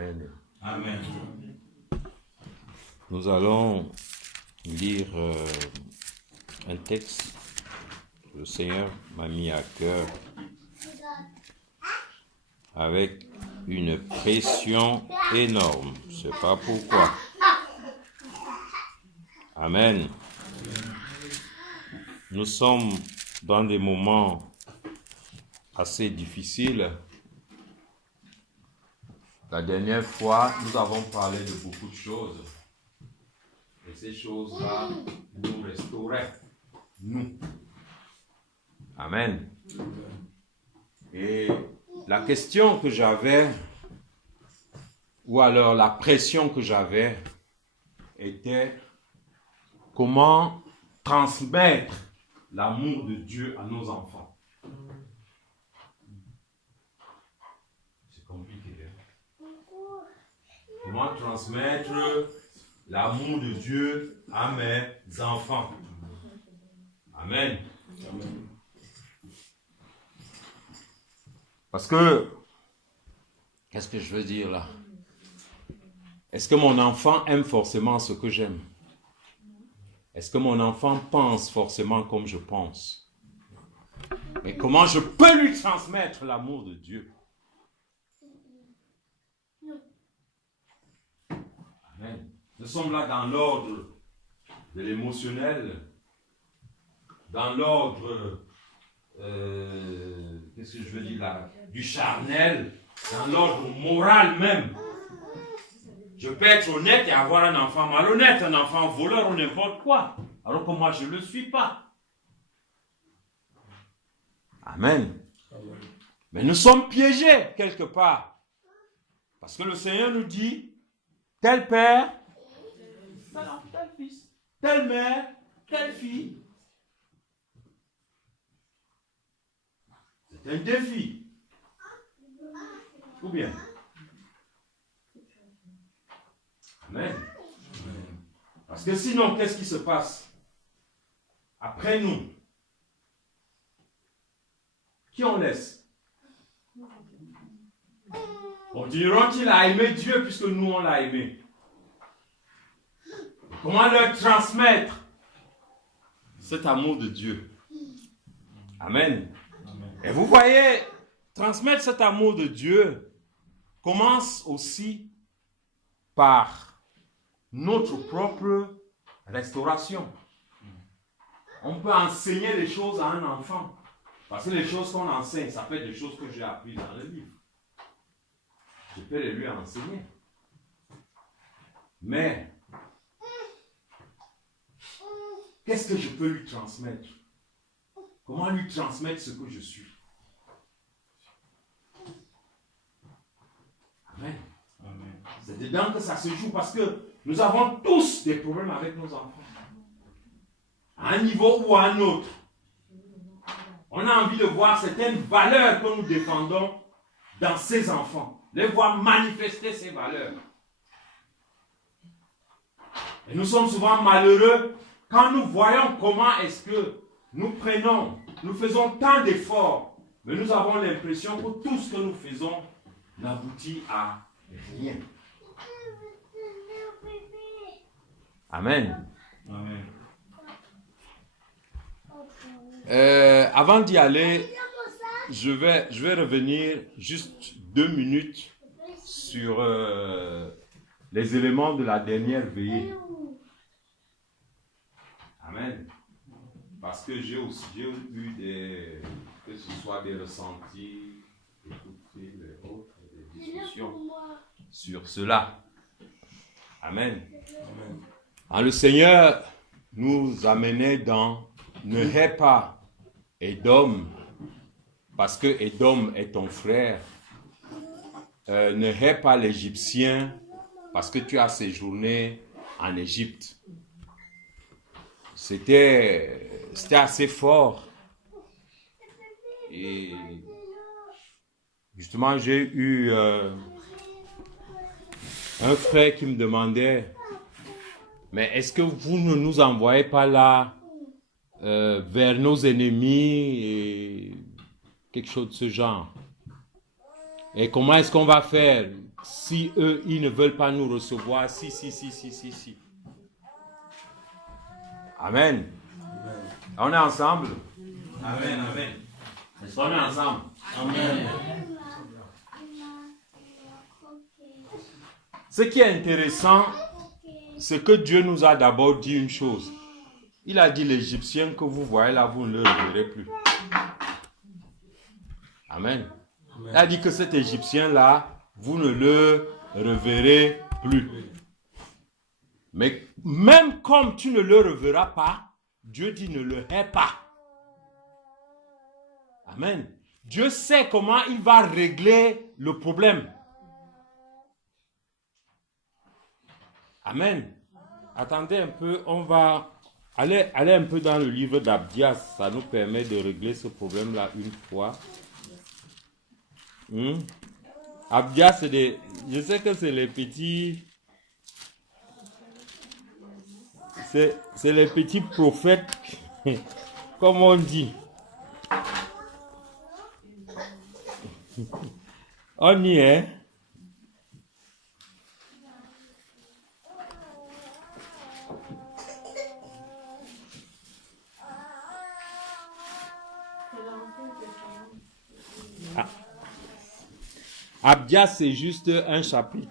Amen. Amen. Nous allons lire un texte que le Seigneur m'a mis à cœur avec une pression énorme. Je ne sais pas pourquoi. Amen. Nous sommes dans des moments assez difficiles. La dernière fois, nous avons parlé de beaucoup de choses. Et ces choses-là nous restauraient, nous. Amen. Et la question que j'avais, ou alors la pression que j'avais, était comment transmettre l'amour de Dieu à nos enfants. C'est compliqué, hein? Comment transmettre l'amour de Dieu à mes enfants. Amen. Amen. Parce que, qu'est-ce que je veux dire là? Est-ce que mon enfant aime forcément ce que j'aime? Est-ce que mon enfant pense forcément comme je pense? Mais comment je peux lui transmettre l'amour de Dieu? Amen. Nous sommes là dans l'ordre de l'émotionnel, dans l'ordre, qu'est-ce que je veux dire là, du charnel, dans l'ordre moral même. Je peux être honnête et avoir un enfant malhonnête, un enfant voleur ou n'importe quoi, alors que moi je ne le suis pas. Amen. Amen. Mais nous sommes piégés quelque part. Parce que le Seigneur nous dit, tel père, tel fils, telle mère, telle fille. C'est un défi. Ou bien? Amen. Parce que sinon, qu'est-ce qui se passe? Après nous, qui on laisse? On dira qu'il a aimé Dieu puisque nous on l'a aimé. Comment leur transmettre cet amour de Dieu? Amen. Amen. Et vous voyez, transmettre cet amour de Dieu commence aussi par notre propre restauration. On peut enseigner les choses à un enfant. Parce que les choses qu'on enseigne, ça peut être des choses que j'ai apprises dans le livre. Je peux les lui enseigner. Mais, qu'est-ce que je peux lui transmettre? Comment lui transmettre ce que je suis? Amen. Amen. C'est dedans que ça se joue parce que nous avons tous des problèmes avec nos enfants. À un niveau ou à un autre. On a envie de voir certaines valeurs que nous défendons dans ces enfants. Les voir manifester ces valeurs. Et nous sommes souvent malheureux quand nous voyons comment est-ce que nous faisons tant d'efforts, mais nous avons l'impression que tout ce que nous faisons n'aboutit à rien. Amen. Amen. Avant d'y aller, je vais revenir juste 2 minutes sur les éléments de la dernière veillée. Amen. Parce que j'ai eu que ce soit des ressentis, des coups de fil et autres, des discussions sur cela. Amen. Amen. Alors, le Seigneur nous amenait dans ne hais pas Édom, parce que Édom est ton frère. Ne hais pas l'Égyptien, parce que tu as séjourné en Égypte. C'était assez fort. Et justement, j'ai eu un frère qui me demandait, mais est-ce que vous ne nous envoyez pas là vers nos ennemis et quelque chose de ce genre? Et comment est-ce qu'on va faire? si eux, ils ne veulent pas nous recevoir, si. Amen. On est ensemble. Amen. Amen. Est-ce qu'on est ensemble? Amen. Ce qui est intéressant, c'est que Dieu nous a d'abord dit une chose. Il a dit, l'Égyptien que vous voyez là, vous ne le reverrez plus. Amen. Il a dit que cet Égyptien-là, vous ne le reverrez plus. Mais même comme tu ne le reverras pas, Dieu dit ne le hais pas. Amen. Dieu sait comment il va régler le problème. Amen. Attendez un peu, on va aller un peu dans le livre d'Abdias. Ça nous permet de régler ce problème-là une fois. Abdias, je sais que c'est les petits... C'est les petits prophètes, comme on dit. On y est. Abdias, c'est juste un chapitre.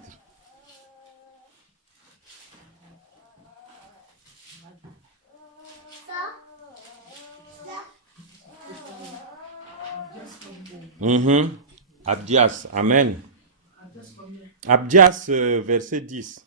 Abdias, amen. Abdias, verset 10.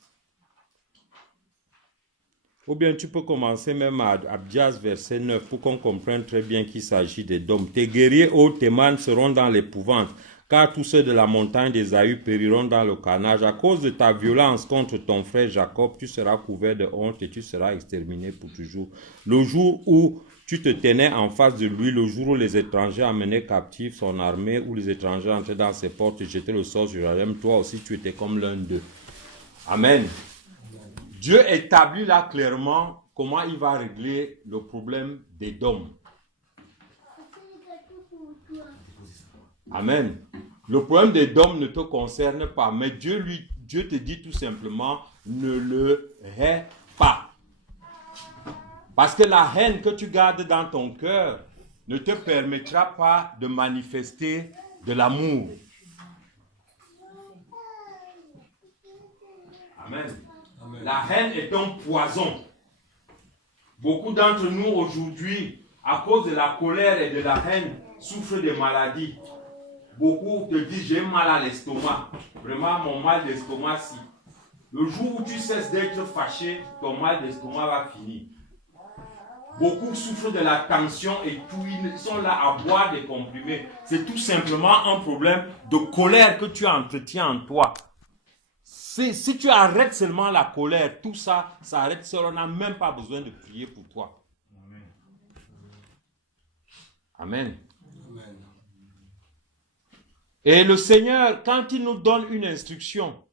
Ou bien tu peux commencer même à Abdias, verset 9, pour qu'on comprenne très bien qu'il s'agit des dômes. Tes guerriers, ô Théman, seront dans l'épouvante, car tous ceux de la montagne d'Ésaü périront dans le carnage. À cause de ta violence contre ton frère Jacob, tu seras couvert de honte et tu seras exterminé pour toujours. Le jour où tu te tenais en face de lui, le jour où les étrangers amenaient captif son armée, où les étrangers entraient dans ses portes et jetaient le sort sur Jérusalem, toi aussi tu étais comme l'un d'eux. Amen. Dieu établit là clairement comment il va régler le problème des dômes. Amen. Le problème des dômes ne te concerne pas, mais Dieu te dit tout simplement, ne le hais pas. Parce que la haine que tu gardes dans ton cœur ne te permettra pas de manifester de l'amour. Amen. Amen. La haine est un poison. Beaucoup d'entre nous aujourd'hui, à cause de la colère et de la haine, souffrent de maladies. Beaucoup te disent, j'ai mal à l'estomac. Vraiment, mon mal d'estomac, si. Le jour où tu cesses d'être fâché, ton mal d'estomac va finir. Beaucoup souffrent de la tension et tout, ils sont là à boire des comprimés. C'est tout simplement un problème de colère que tu entretiens en toi. Si tu arrêtes seulement la colère, tout ça, ça arrête seul. On n'a même pas besoin de prier pour toi. Amen. Amen. Et le Seigneur, quand il nous donne une instruction,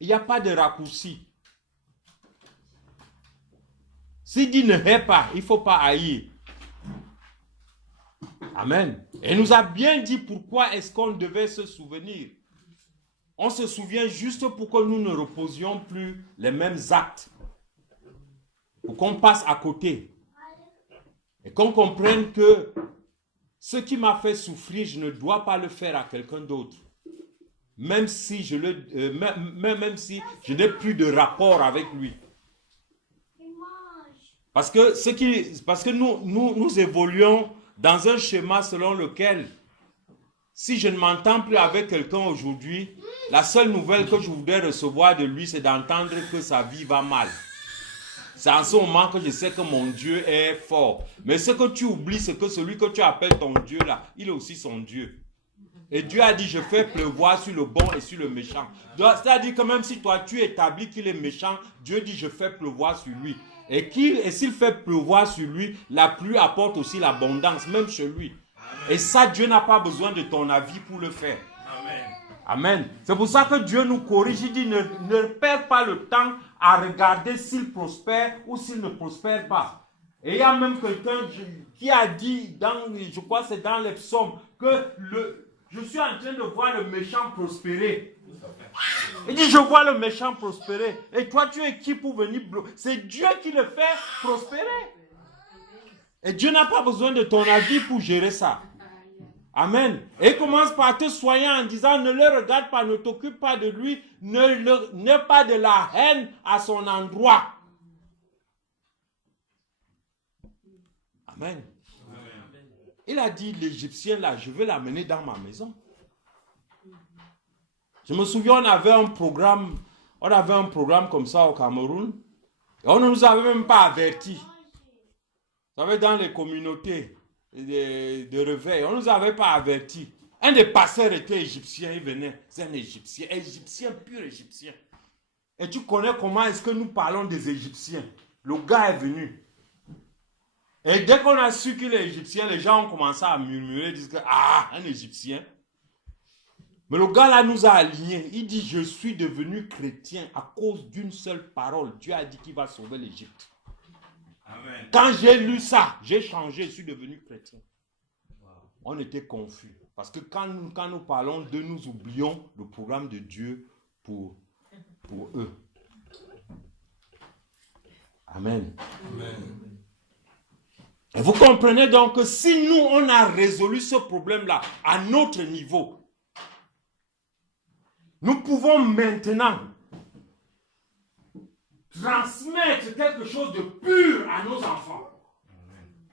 il n'y a pas de raccourci. S'il dit ne hais pas, il ne faut pas haïr. Amen. Et il nous a bien dit pourquoi est-ce qu'on devait se souvenir. On se souvient juste pour que nous ne reposions plus les mêmes actes. Pour qu'on passe à côté. Et qu'on comprenne que ce qui m'a fait souffrir, je ne dois pas le faire à quelqu'un d'autre. Même si je n'ai plus de rapport avec lui. Parce que nous évoluons dans un schéma selon lequel, si je ne m'entends plus avec quelqu'un aujourd'hui, la seule nouvelle que je voudrais recevoir de lui, c'est d'entendre que sa vie va mal. C'est en ce moment que je sais que mon Dieu est fort. Mais ce que tu oublies, c'est que celui que tu appelles ton Dieu là, il est aussi son Dieu. Et Dieu a dit, je fais pleuvoir sur le bon et sur le méchant. C'est-à-dire que même si toi tu établis qu'il est méchant, Dieu dit, je fais pleuvoir sur lui. Et s'il fait pleuvoir sur lui, la pluie apporte aussi l'abondance, même chez lui. Et ça, Dieu n'a pas besoin de ton avis pour le faire. Amen. Amen. C'est pour ça que Dieu nous corrige. Il dit, ne perds pas le temps à regarder s'il prospère ou s'il ne prospère pas. Et il y a même quelqu'un qui a dit, je crois que c'est dans les psaumes, que je suis en train de voir le méchant prospérer. Il dit, je vois le méchant prospérer. Et toi, tu es qui pour venir bloquer? C'est Dieu qui le fait prospérer. Et Dieu n'a pas besoin de ton avis pour gérer ça. Amen. Et il commence par te soigner en disant, ne le regarde pas, ne t'occupe pas de lui, n'aie pas de la haine à son endroit. Amen. Il a dit, l'Égyptien là, je vais l'amener dans ma maison. Je me souviens, on avait un programme comme ça au Cameroun. Et on ne nous avait même pas avertis. Vous savez, dans les communautés de réveil, on ne nous avait pas avertis. Un des pasteurs était égyptien, il venait. C'est un égyptien, pur égyptien. Et tu connais comment est-ce que nous parlons des Égyptiens. Le gars est venu. Et dès qu'on a su qu'il est égyptien, les gens ont commencé à murmurer, disent que, ah, un égyptien. Mais le gars là nous a alignés. Il dit, je suis devenu chrétien à cause d'une seule parole. Dieu a dit qu'il va sauver l'Égypte. Amen. Quand j'ai lu ça, j'ai changé, je suis devenu chrétien. Wow. On était confus. Parce que quand nous parlons d'eux, nous oublions le programme de Dieu pour eux. Amen. Amen. Et vous comprenez donc que si nous, on a résolu ce problème-là à notre niveau, nous pouvons maintenant transmettre quelque chose de pur à nos enfants.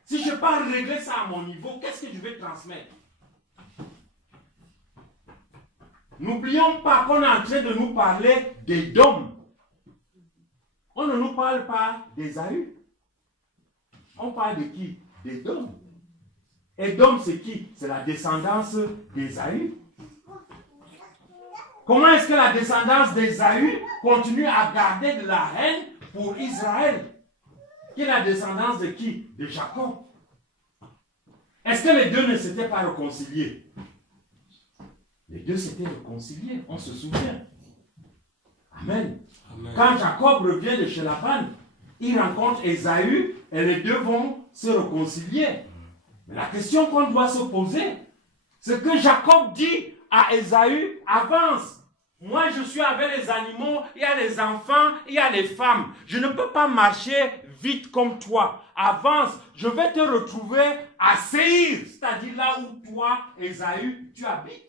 Si je ne peux pas régler ça à mon niveau, qu'est-ce que je vais transmettre? N'oublions pas qu'on est en train de nous parler d'Édom. On ne nous parle pas d'Ésaü. On parle de qui? D'Édom. Édom, c'est qui? C'est la descendance d'Ésaü. Comment est-ce que la descendance d'Ésaü continue à garder de la haine pour Israël? Qui est la descendance de qui? De Jacob. Est-ce que les deux ne s'étaient pas réconciliés? Les deux s'étaient réconciliés, on se souvient. Amen. Amen. Quand Jacob revient de chez Laban, il rencontre Ésaü et les deux vont se réconcilier. Mais la question qu'on doit se poser, c'est que Jacob dit à Ésaü, avance. Moi, je suis avec les animaux, il y a les enfants, il y a les femmes. Je ne peux pas marcher vite comme toi. Avance, je vais te retrouver à Séir, c'est-à-dire là où toi, Ésaü, tu habites.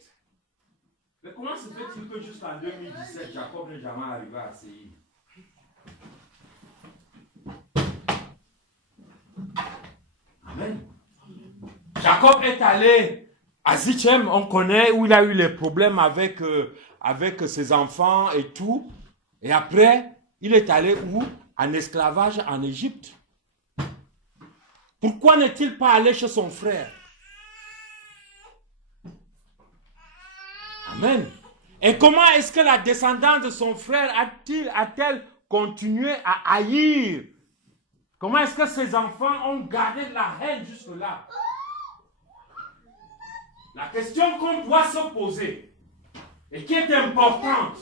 Mais comment se fait-il que jusqu'en 2017, Jacob n'est jamais arrivé à Séir? Amen. Jacob est allé à Sichem, on connaît, où il a eu les problèmes avec ses enfants et tout. Et après, il est allé où? En esclavage en Égypte. Pourquoi n'est-il pas allé chez son frère? Amen. Et comment est-ce que la descendance de son frère a-t-elle continué à haïr? Comment est-ce que ses enfants ont gardé de la haine jusque-là? La question qu'on doit se poser et qui est importante,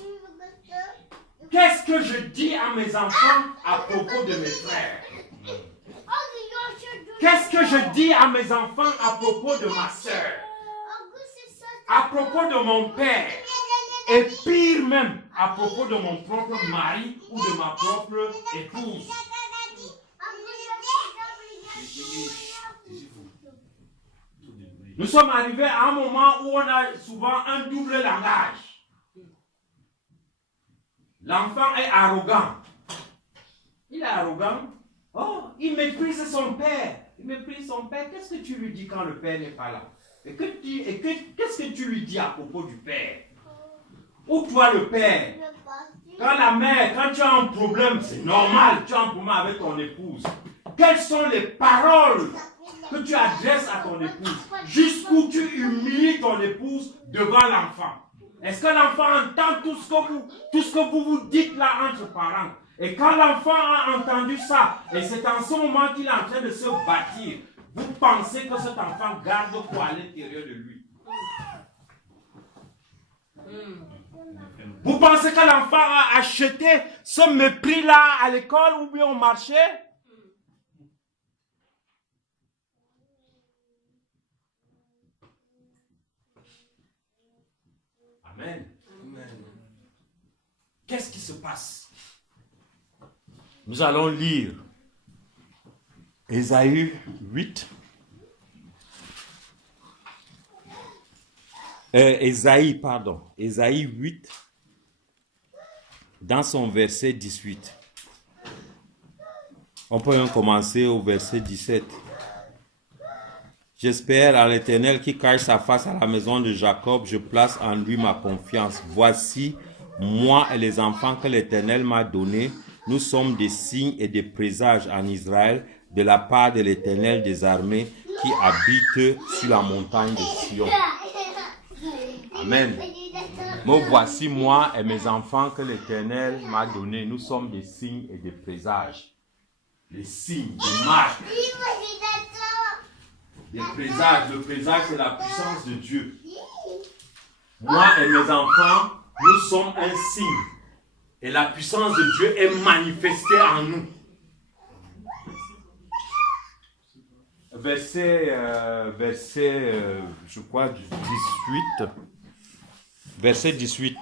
qu'est-ce que je dis à mes enfants à propos de mes frères? Qu'est-ce que je dis à mes enfants à propos de ma soeur? À propos de mon père? Et pire même, à propos de mon propre mari ou de ma propre épouse? Nous sommes arrivés à un moment où on a souvent un double langage. L'enfant est arrogant. Il est arrogant. Oh, il méprise son père. Il méprise son père. Qu'est-ce que tu lui dis quand le père n'est pas là? Qu'est-ce que tu lui dis à propos du père? Ou toi le père? Quand la mère, quand tu as un problème, c'est normal, tu as un problème avec ton épouse. Quelles sont les paroles que tu adresses à ton épouse? Jusqu'où tu humilies ton épouse devant l'enfant? Est-ce que l'enfant entend tout ce que vous vous dites là entre parents? Et quand l'enfant a entendu ça, et c'est en ce moment qu'il est en train de se bâtir, vous pensez que cet enfant garde quoi à l'intérieur de lui? Vous pensez que l'enfant a acheté ce mépris-là à l'école ou bien au marché? Amen. Amen. Qu'est-ce qui se passe? Nous allons lire Ésaïe 8. Ésaïe 8, dans son verset 18. On peut même commencer au verset 17. J'espère à l'Éternel qui cache sa face à la maison de Jacob, je place en lui ma confiance. Voici, moi et les enfants que l'Éternel m'a donnés, nous sommes des signes et des présages en Israël de la part de l'Éternel des armées qui habite sur la montagne de Sion. Amen. Me voici moi et mes enfants que l'Éternel m'a donnés. Nous sommes des signes et des présages. Les signes, des marques. Des présages. Le présage, c'est la puissance de Dieu. Moi et mes enfants, nous sommes un signe. Et la puissance de Dieu est manifestée en nous. Verset, je crois, 18. Verset 18.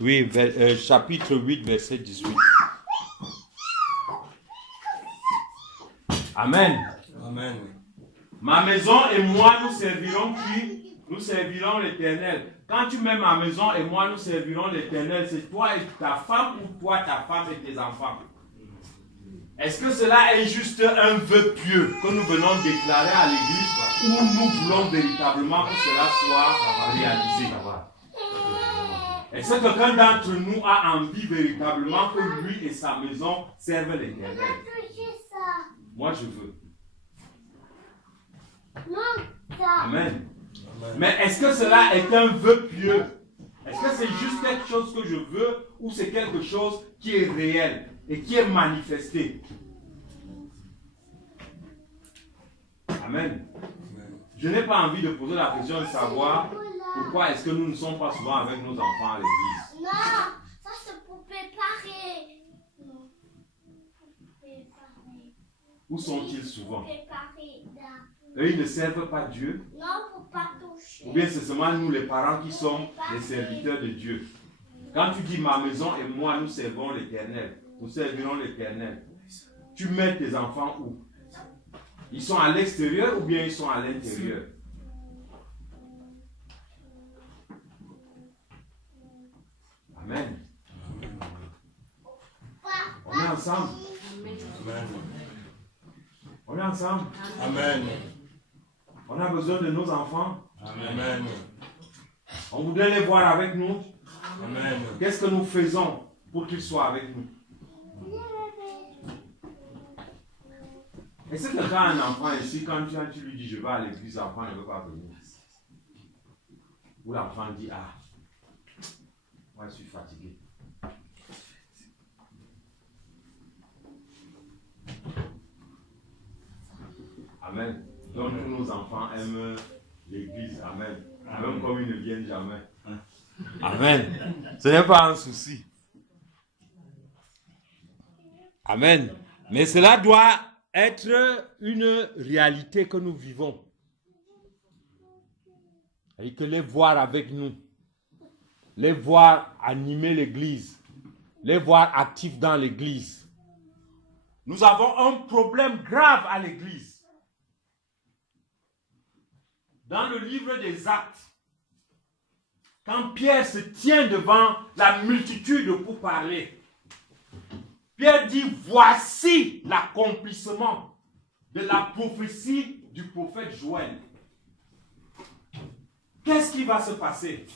Oui, chapitre 8, verset 18. Amen. Amen. Ma maison et moi, nous servirons qui? Nous servirons l'Éternel. Quand tu mets ma maison et moi, nous servirons l'Éternel, c'est toi et ta femme ou toi, ta femme et tes enfants? Est-ce que cela est juste un vœu pieux que nous venons déclarer à l'église ou nous voulons véritablement que cela soit réalisé? Est-ce que quelqu'un d'entre nous a envie véritablement que lui et sa maison servent l'Éternel? Moi, je veux. Amen. Mais est-ce que cela est un vœu pieux? Est-ce que c'est juste quelque chose que je veux ou c'est quelque chose qui est réel et qui est manifesté? Amen. Je n'ai pas envie de poser la question de savoir pourquoi est-ce que nous ne sommes pas souvent avec nos enfants à l'église. Non, ça c'est pour préparer. Où sont-ils souvent? Préparer. Eux, ils ne servent pas Dieu. Non, pour pas toucher. Ou bien c'est seulement nous les parents qui sommes les serviteurs de Dieu. Quand tu dis ma maison et moi nous servons l'Éternel, nous servirons l'Éternel, tu mets tes enfants où? Ils sont à l'extérieur ou bien ils sont à l'intérieur? Amen. On est ensemble. Amen. On est ensemble. Amen. On a besoin de nos enfants. Amen. On voudrait les voir avec nous. Amen. Qu'est-ce que nous faisons pour qu'ils soient avec nous? Est-ce que quand un enfant ici, quand tu lui dis je vais à l'église, l'enfant ne veut pas venir? Ou l'enfant dit ah, moi je suis fatigué. Amen. Donc tous nos enfants aiment l'église. Amen. Même comme ils ne viennent jamais. Amen. Ce n'est pas un souci. Amen. Mais cela doit être une réalité que nous vivons. Et que les voir avec nous, les voir animer l'église, les voir actifs dans l'église. Nous avons un problème grave à l'église. Dans le livre des Actes, quand Pierre se tient devant la multitude pour parler, Pierre dit, voici l'accomplissement de la prophétie du prophète Joël. Qu'est-ce qui va se passer?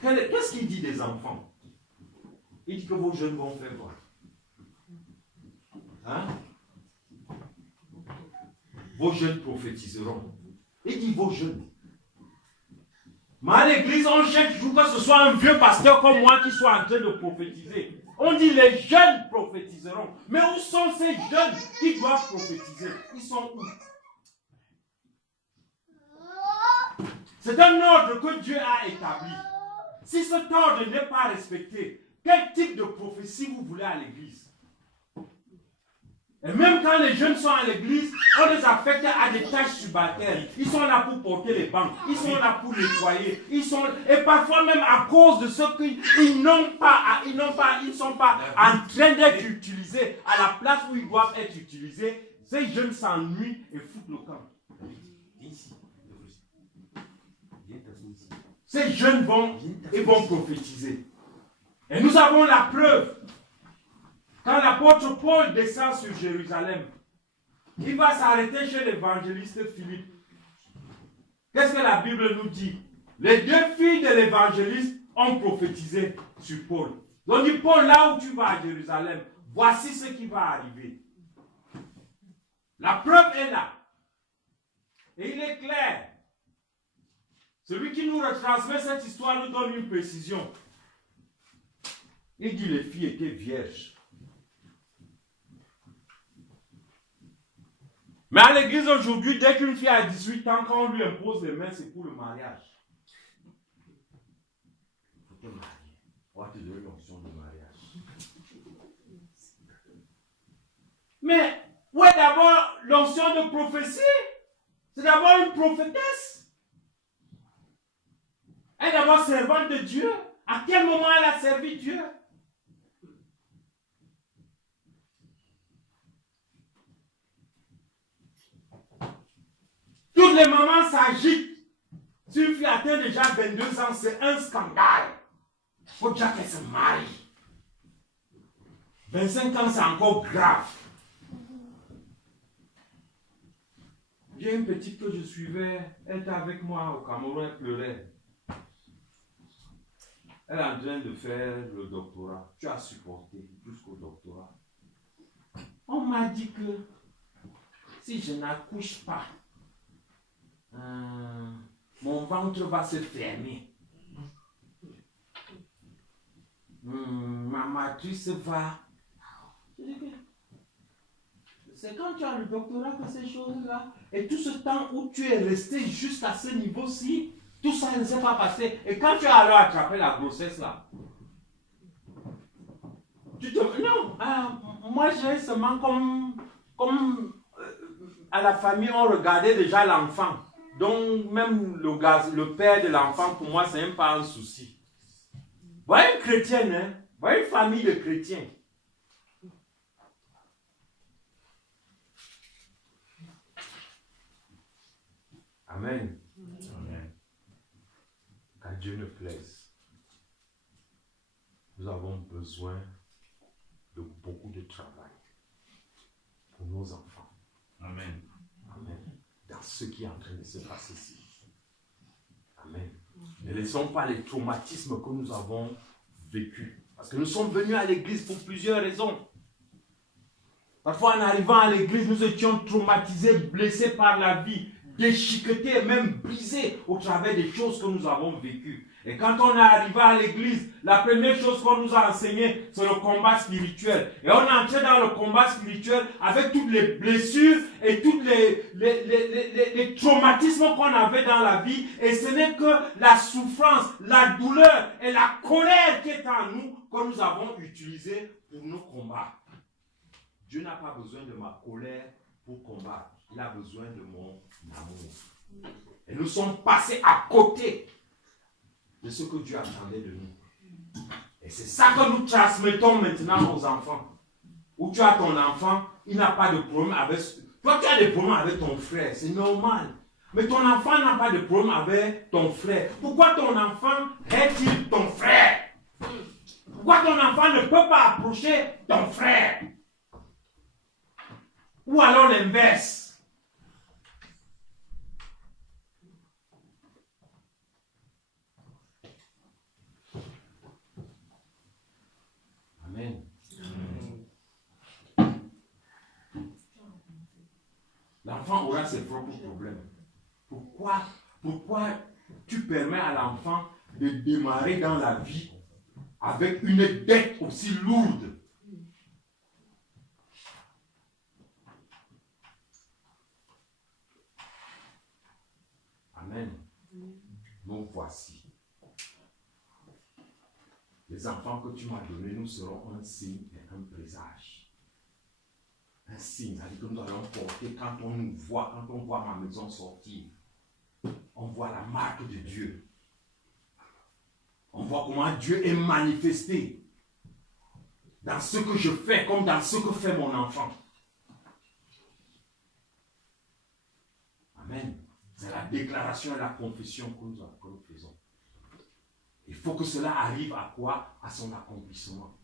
Qu'est-ce qu'il dit des enfants? Il dit que vos jeunes vont faire quoi? Hein? Vos jeunes prophétiseront. Il dit vos jeunes. Mais à l'église, on cherche toujours que ce soit un vieux pasteur comme moi qui soit en train de prophétiser. On dit les jeunes prophétiseront. Mais où sont ces jeunes qui doivent prophétiser? Ils sont où? C'est un ordre que Dieu a établi. Si cet ordre n'est pas respecté, quel type de prophétie vous voulez à l'église? Et même quand les jeunes sont à l'église, on les affecte à des tâches subalternes. Ils sont là pour porter les bancs, ils sont là pour nettoyer, et parfois même à cause de ce qu'ils ne sont pas en train d'être utilisés à la place où ils doivent être utilisés, ces jeunes s'ennuient et foutent le camp. Ces jeunes vont prophétiser. Et nous avons la preuve. Quand l'apôtre Paul descend sur Jérusalem, il va s'arrêter chez l'évangéliste Philippe. Qu'est-ce que la Bible nous dit? Les deux filles de l'évangéliste ont prophétisé sur Paul. Donc dit Paul, là où tu vas à Jérusalem, voici ce qui va arriver. La preuve est là. Et il est clair. Celui qui nous retransmet cette histoire nous donne une précision. Il dit les filles étaient vierges. Mais à l'église aujourd'hui, dès qu'une fille a 18 ans, quand on lui impose les mains, c'est pour le mariage. Il faut te marier. On va te donner l'onction de mariage. Mais, où est d'abord l'onction de prophétie? C'est d'abord une prophétesse. Elle est d'abord servante de Dieu. À quel moment elle a servi Dieu? Toutes les mamans s'agitent. Si une fille atteint déjà 22 ans, c'est un scandale. Il faut déjà qu'elle se marie. 25 ans, c'est encore grave. J'ai une petite que je suivais, elle était avec moi au Cameroun, elle pleurait. Elle est en train de faire le doctorat. Tu as supporté jusqu'au doctorat. On m'a dit que si je n'accouche pas, mon ventre va se fermer. Ma matrice va. C'est quand tu as le doctorat que ces choses-là, et tout ce temps où tu es resté juste à ce niveau-ci, tout ça ne s'est pas passé. Et quand tu as alors attrapé la grossesse là, tu te. Non, moi j'ai seulement comme à la famille, on regardait déjà l'enfant. Donc, même le père de l'enfant, pour moi, c'est même pas un souci. Voyez une chrétienne, hein? Voyez une famille de chrétiens. Amen. Amen. Qu'à Dieu ne plaise. Nous avons besoin de beaucoup de travail pour nos enfants. Amen. Amen. Dans ce qui est en train de se passer ici. Amen. Ne laissons pas les traumatismes que nous avons vécus. Parce que nous sommes venus à l'église pour plusieurs raisons. Parfois, en arrivant à l'église, nous étions traumatisés, blessés par la vie, déchiquetés, même brisés au travers des choses que nous avons vécues. Et quand on est arrivé à l'église, la première chose qu'on nous a enseigné, c'est le combat spirituel. Et on est entré dans le combat spirituel avec toutes les blessures et tous les traumatismes qu'on avait dans la vie. Et ce n'est que la souffrance, la douleur et la colère qui est en nous que nous avons utilisé pour nos combats. Dieu n'a pas besoin de ma colère pour combattre. Il a besoin de mon amour. Et nous sommes passés à côté de ce que Dieu attendait de nous. Et c'est ça que nous transmettons maintenant aux enfants. Où tu as ton enfant, il n'a pas de problème avec... Toi, tu as des problèmes avec ton frère, c'est normal. Mais ton enfant n'a pas de problème avec ton frère. Pourquoi ton enfant est-il ton frère? Pourquoi ton enfant ne peut pas approcher ton frère? Ou alors l'inverse. Amen. L'enfant aura ses propres problèmes. Pourquoi tu permets à l'enfant de démarrer dans la vie avec une dette aussi lourde? Amen. Donc voici. Les enfants que tu m'as donnés, nous serons un signe et un présage. un signe, c'est-à-dire que nous allons porter quand on nous voit, quand on voit ma maison sortir. On voit la marque de Dieu. On voit comment Dieu est manifesté dans ce que je fais, comme dans ce que fait mon enfant. Amen. C'est la déclaration et la confession que nous faisons. Il faut que cela arrive à quoi? À son accomplissement.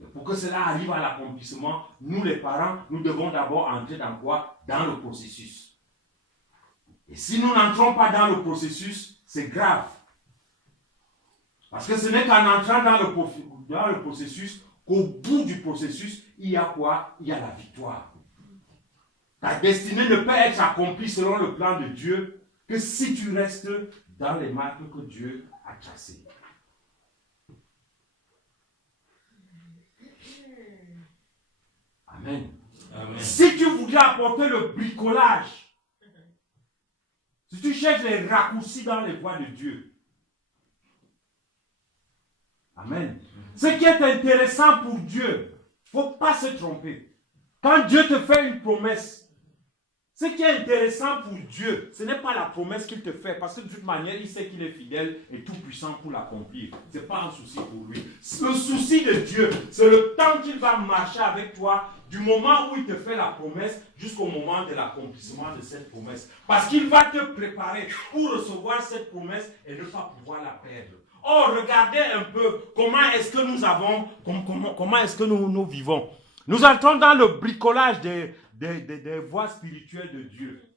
Et pour que cela arrive à l'accomplissement, nous les parents, nous devons d'abord entrer dans quoi? Dans le processus. Et si nous n'entrons pas dans le processus, c'est grave. Parce que ce n'est qu'en entrant dans le processus qu'au bout du processus, il y a quoi? Il y a la victoire. Ta destinée ne peut être accomplie selon le plan de Dieu que si tu restes dans les marques que Dieu a tracées. Amen. Amen. Si tu voudrais apporter le bricolage, si tu cherches les raccourcis dans les voies de Dieu, amen. Ce qui est intéressant pour Dieu, il ne faut pas se tromper. Quand Dieu te fait une promesse, ce qui est intéressant pour Dieu, ce n'est pas la promesse qu'il te fait, parce que de toute manière, il sait qu'il est fidèle et tout puissant pour l'accomplir. Ce n'est pas un souci pour lui. Le souci de Dieu, c'est le temps qu'il va marcher avec toi, du moment où il te fait la promesse jusqu'au moment de l'accomplissement de cette promesse. Parce qu'il va te préparer pour recevoir cette promesse et ne pas pouvoir la perdre. Or, regardez un peu comment est-ce que nous avons, comment est-ce que nous vivons. Nous entrons dans le bricolage des voies spirituelles de Dieu.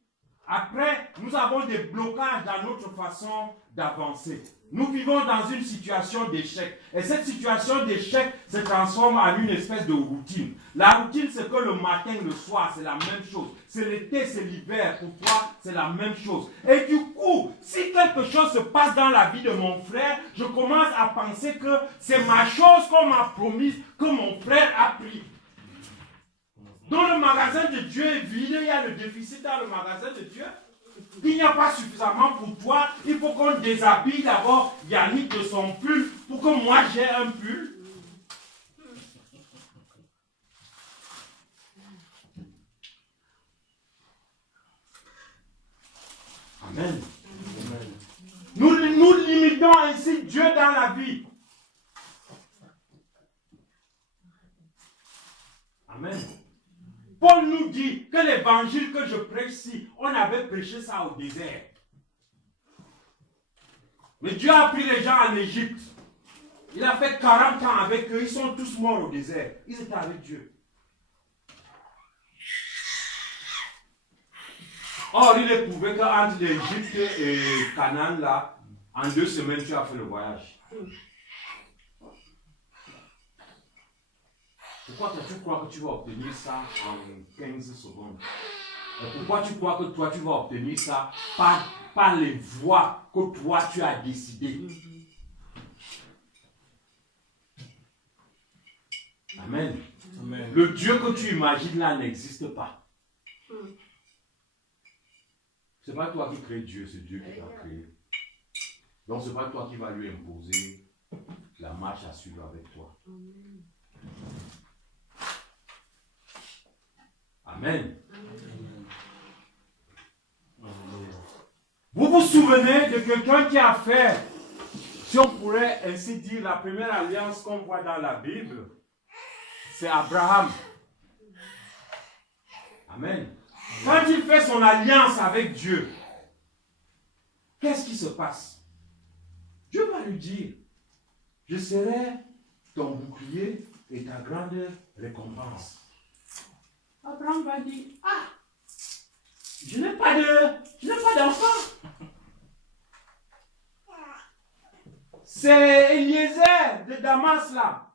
Après, nous avons des blocages dans notre façon d'avancer. Nous vivons dans une situation d'échec. Et cette situation d'échec se transforme en une espèce de routine. La routine, c'est que le matin, le soir, c'est la même chose. C'est l'été, c'est l'hiver. Pour toi, c'est la même chose. Et du coup, si quelque chose se passe dans la vie de mon frère, je commence à penser que c'est ma chose qu'on m'a promise que mon frère a pris. Donc le magasin de Dieu est vide, il y a le déficit dans le magasin de Dieu. Il n'y a pas suffisamment pour toi. Il faut qu'on déshabille d'abord Yannick de son pull pour que moi j'ai un pull. Amen. Amen. Nous limitons ainsi Dieu dans la vie. Amen. Paul nous dit que l'évangile que je prêche ici, on avait prêché ça au désert. Mais Dieu a pris les gens en Égypte. Il a fait 40 ans avec eux. Ils sont tous morts au désert. Ils étaient avec Dieu. Or, il est prouvé qu'entre l'Égypte et Canaan, là, en 2 semaines, tu as fait le voyage. Pourquoi tu crois que tu vas obtenir ça en 15 secondes? Pourquoi tu crois que toi tu vas obtenir ça par les voies que toi tu as décidées? Amen. Amen. Le Dieu que tu imagines là n'existe pas. Ce n'est pas toi qui crée Dieu, c'est Dieu qui t'a créé. Donc ce n'est pas toi qui vas lui imposer la marche à suivre avec toi. Amen. Vous vous souvenez de quelqu'un qui a fait, si on pourrait ainsi dire, la première alliance qu'on voit dans la Bible, c'est Abraham. Amen. Quand il fait son alliance avec Dieu, qu'est-ce qui se passe? Dieu va lui dire, je serai ton bouclier et ta grande récompense. Abraham va dire, ah, je n'ai pas d'enfant. C'est Eliezer de Damas là.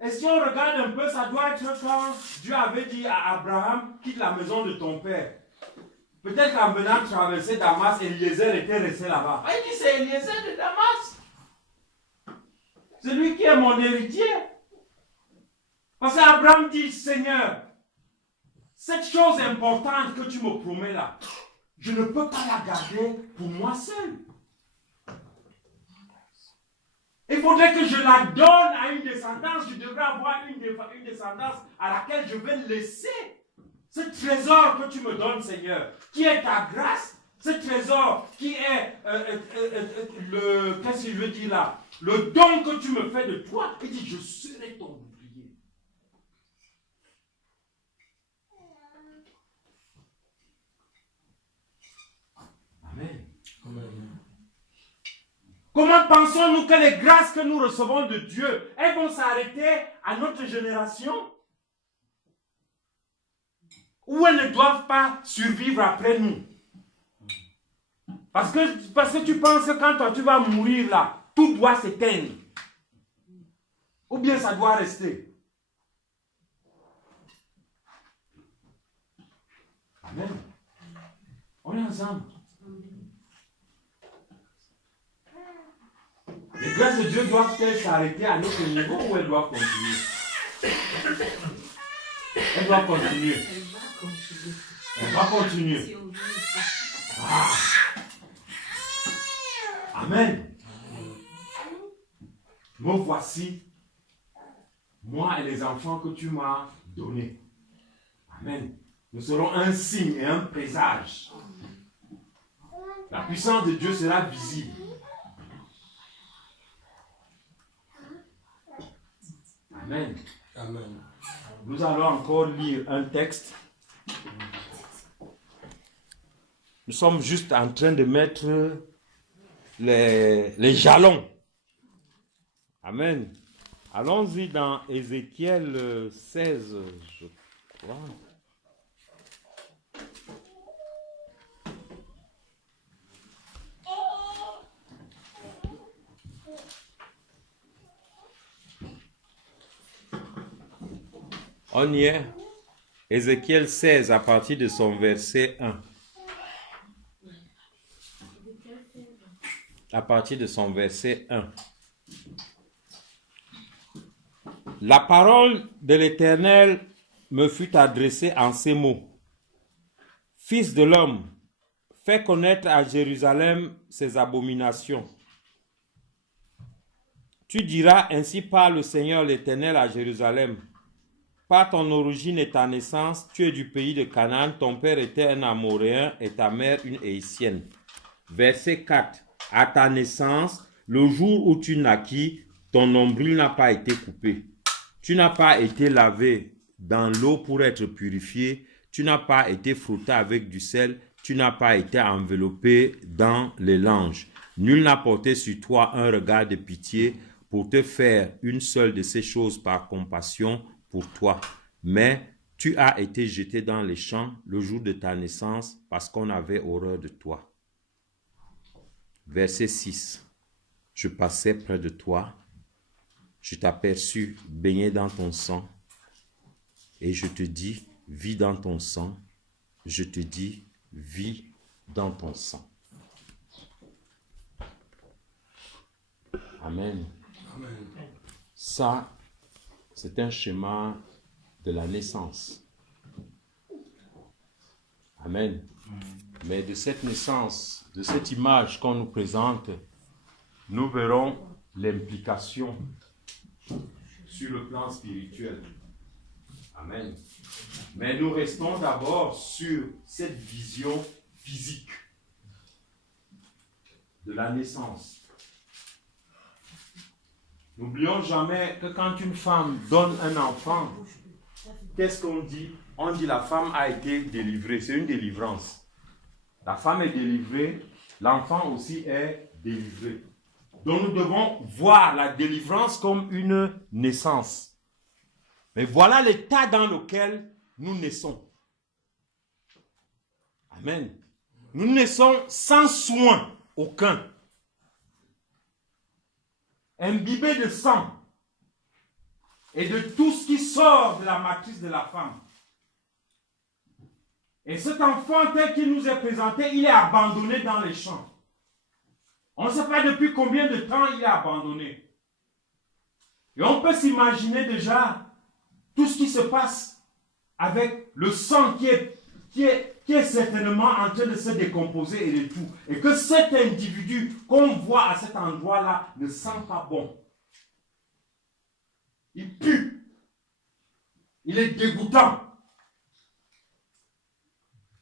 Et si on regarde un peu, ça doit être quand Dieu avait dit à Abraham, quitte la maison de ton père. Peut-être qu'en venant traverser Damas, Eliezer était resté là-bas. Il dit, c'est Eliezer de Damas. C'est lui qui est mon héritier. Parce qu'Abraham dit, Seigneur, cette chose importante que tu me promets là, je ne peux pas la garder pour moi seul. Il faudrait que je la donne à une descendance. Je devrais avoir une descendance à laquelle je vais laisser ce trésor que tu me donnes, Seigneur, qui est ta grâce, ce trésor qui est qu'est-ce que je veux dire là, le don que tu me fais de toi. Il dit, je serai ton bouclier. Amen. Amen. Comment pensons-nous que les grâces que nous recevons de Dieu, elles vont s'arrêter à notre génération? Ou elles ne doivent pas survivre après nous? Parce que tu penses que quand toi tu vas mourir là, tout doit s'éteindre. Ou bien ça doit rester. Amen. On est ensemble. Les grâces de Dieu doivent-elles s'arrêter à notre niveau ou elles doivent continuer? Elles doivent continuer. Elle va continuer. Ah. Amen. Me voici, moi et les enfants que tu m'as donnés. Amen. Nous serons un signe et un présage. La puissance de Dieu sera visible. Amen. Amen. Nous allons encore lire un texte. Nous sommes juste en train de mettre les jalons. Amen. Allons-y dans Ézéchiel 16, je crois. On y est. Ézéchiel 16 à partir de son verset 1. À partir de son verset 1. La parole de l'Éternel me fut adressée en ces mots. Fils de l'homme, fais connaître à Jérusalem ses abominations. Tu diras, ainsi parle le Seigneur l'Éternel à Jérusalem. Par ton origine et ta naissance, tu es du pays de Canaan, ton père était un Amoréen et ta mère une Hétienne. Verset 4. À ta naissance, le jour où tu naquis, ton nombril n'a pas été coupé. Tu n'as pas été lavé dans l'eau pour être purifié. Tu n'as pas été frotté avec du sel. Tu n'as pas été enveloppé dans les langes. Nul n'a porté sur toi un regard de pitié pour te faire une seule de ces choses par compassion pour toi. Mais tu as été jeté dans les champs le jour de ta naissance parce qu'on avait horreur de toi. Verset 6. Je passais près de toi. Je t'aperçus baigné dans ton sang. Et je te dis, vis dans ton sang. Je te dis, vis dans ton sang. Amen. Amen. Ça, c'est un schéma de la naissance. Amen. Mais de cette naissance, de cette image qu'on nous présente, nous verrons l'implication sur le plan spirituel. Amen. Mais nous restons d'abord sur cette vision physique de la naissance. N'oublions jamais que quand une femme donne un enfant, qu'est-ce qu'on dit? On dit la femme a été délivrée. C'est une délivrance. La femme est délivrée, l'enfant aussi est délivré. Donc nous devons voir la délivrance comme une naissance. Mais voilà l'état dans lequel nous naissons. Amen. Nous naissons sans soin aucun. Imbibés de sang et de tout ce qui sort de la matrice de la femme. Et cet enfant tel qu'il nous est présenté, il est abandonné dans les champs. On ne sait pas depuis combien de temps il est abandonné. Et on peut s'imaginer déjà tout ce qui se passe avec le sang qui est certainement en train de se décomposer et de tout. Et que cet individu qu'on voit à cet endroit-là ne sent pas bon. Il pue. Il est dégoûtant.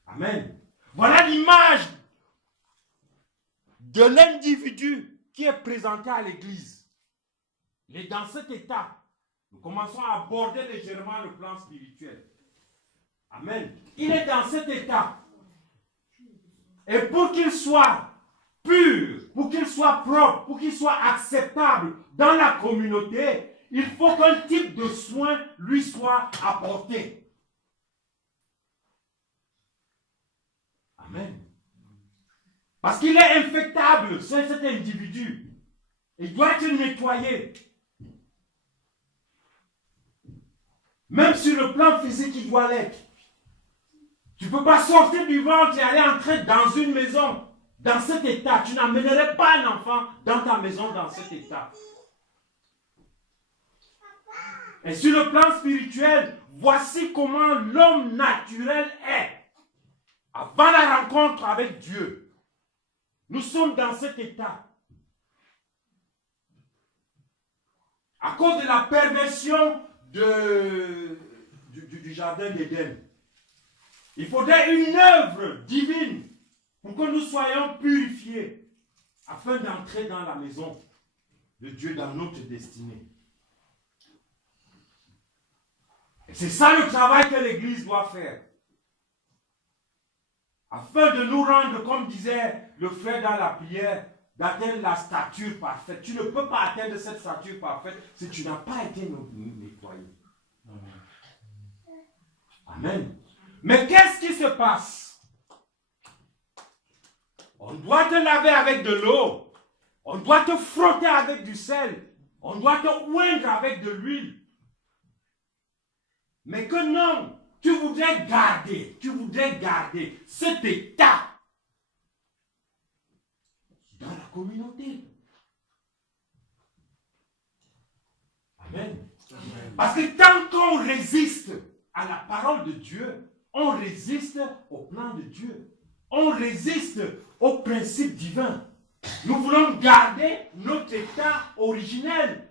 Amen. Voilà l'image de l'individu qui est présenté à l'église. Il est dans cet état. Nous commençons à aborder légèrement le plan spirituel. Amen. Il est dans cet état. Et pour qu'il soit pur, pour qu'il soit propre, pour qu'il soit acceptable dans la communauté, il faut qu'un type de soin lui soit apporté. Amen. Parce qu'il est infectable, c'est cet individu. Il doit être nettoyé. Même sur le plan physique, il doit l'être. Tu ne peux pas sortir du ventre et aller entrer dans une maison, dans cet état. Tu n'amènerais pas un enfant dans ta maison dans cet état. Et sur le plan spirituel, voici comment l'homme naturel est. Avant la rencontre avec Dieu, nous sommes dans cet état. À cause de la perversion du jardin d'Éden. Il faudrait une œuvre divine pour que nous soyons purifiés afin d'entrer dans la maison de Dieu, dans notre destinée. Et c'est ça le travail que l'Église doit faire. Afin de nous rendre, comme disait le frère dans la prière, d'atteindre la stature parfaite. Tu ne peux pas atteindre cette stature parfaite si tu n'as pas été nettoyé. Amen. Mais qu'est-ce qui se passe? On doit te laver avec de l'eau. On doit te frotter avec du sel. On doit te oindre avec de l'huile. Mais que non, tu voudrais garder cet état dans la communauté. Amen. Parce que tant qu'on résiste à la parole de Dieu, on résiste au plan de Dieu. On résiste au principe divin. Nous voulons garder notre état originel,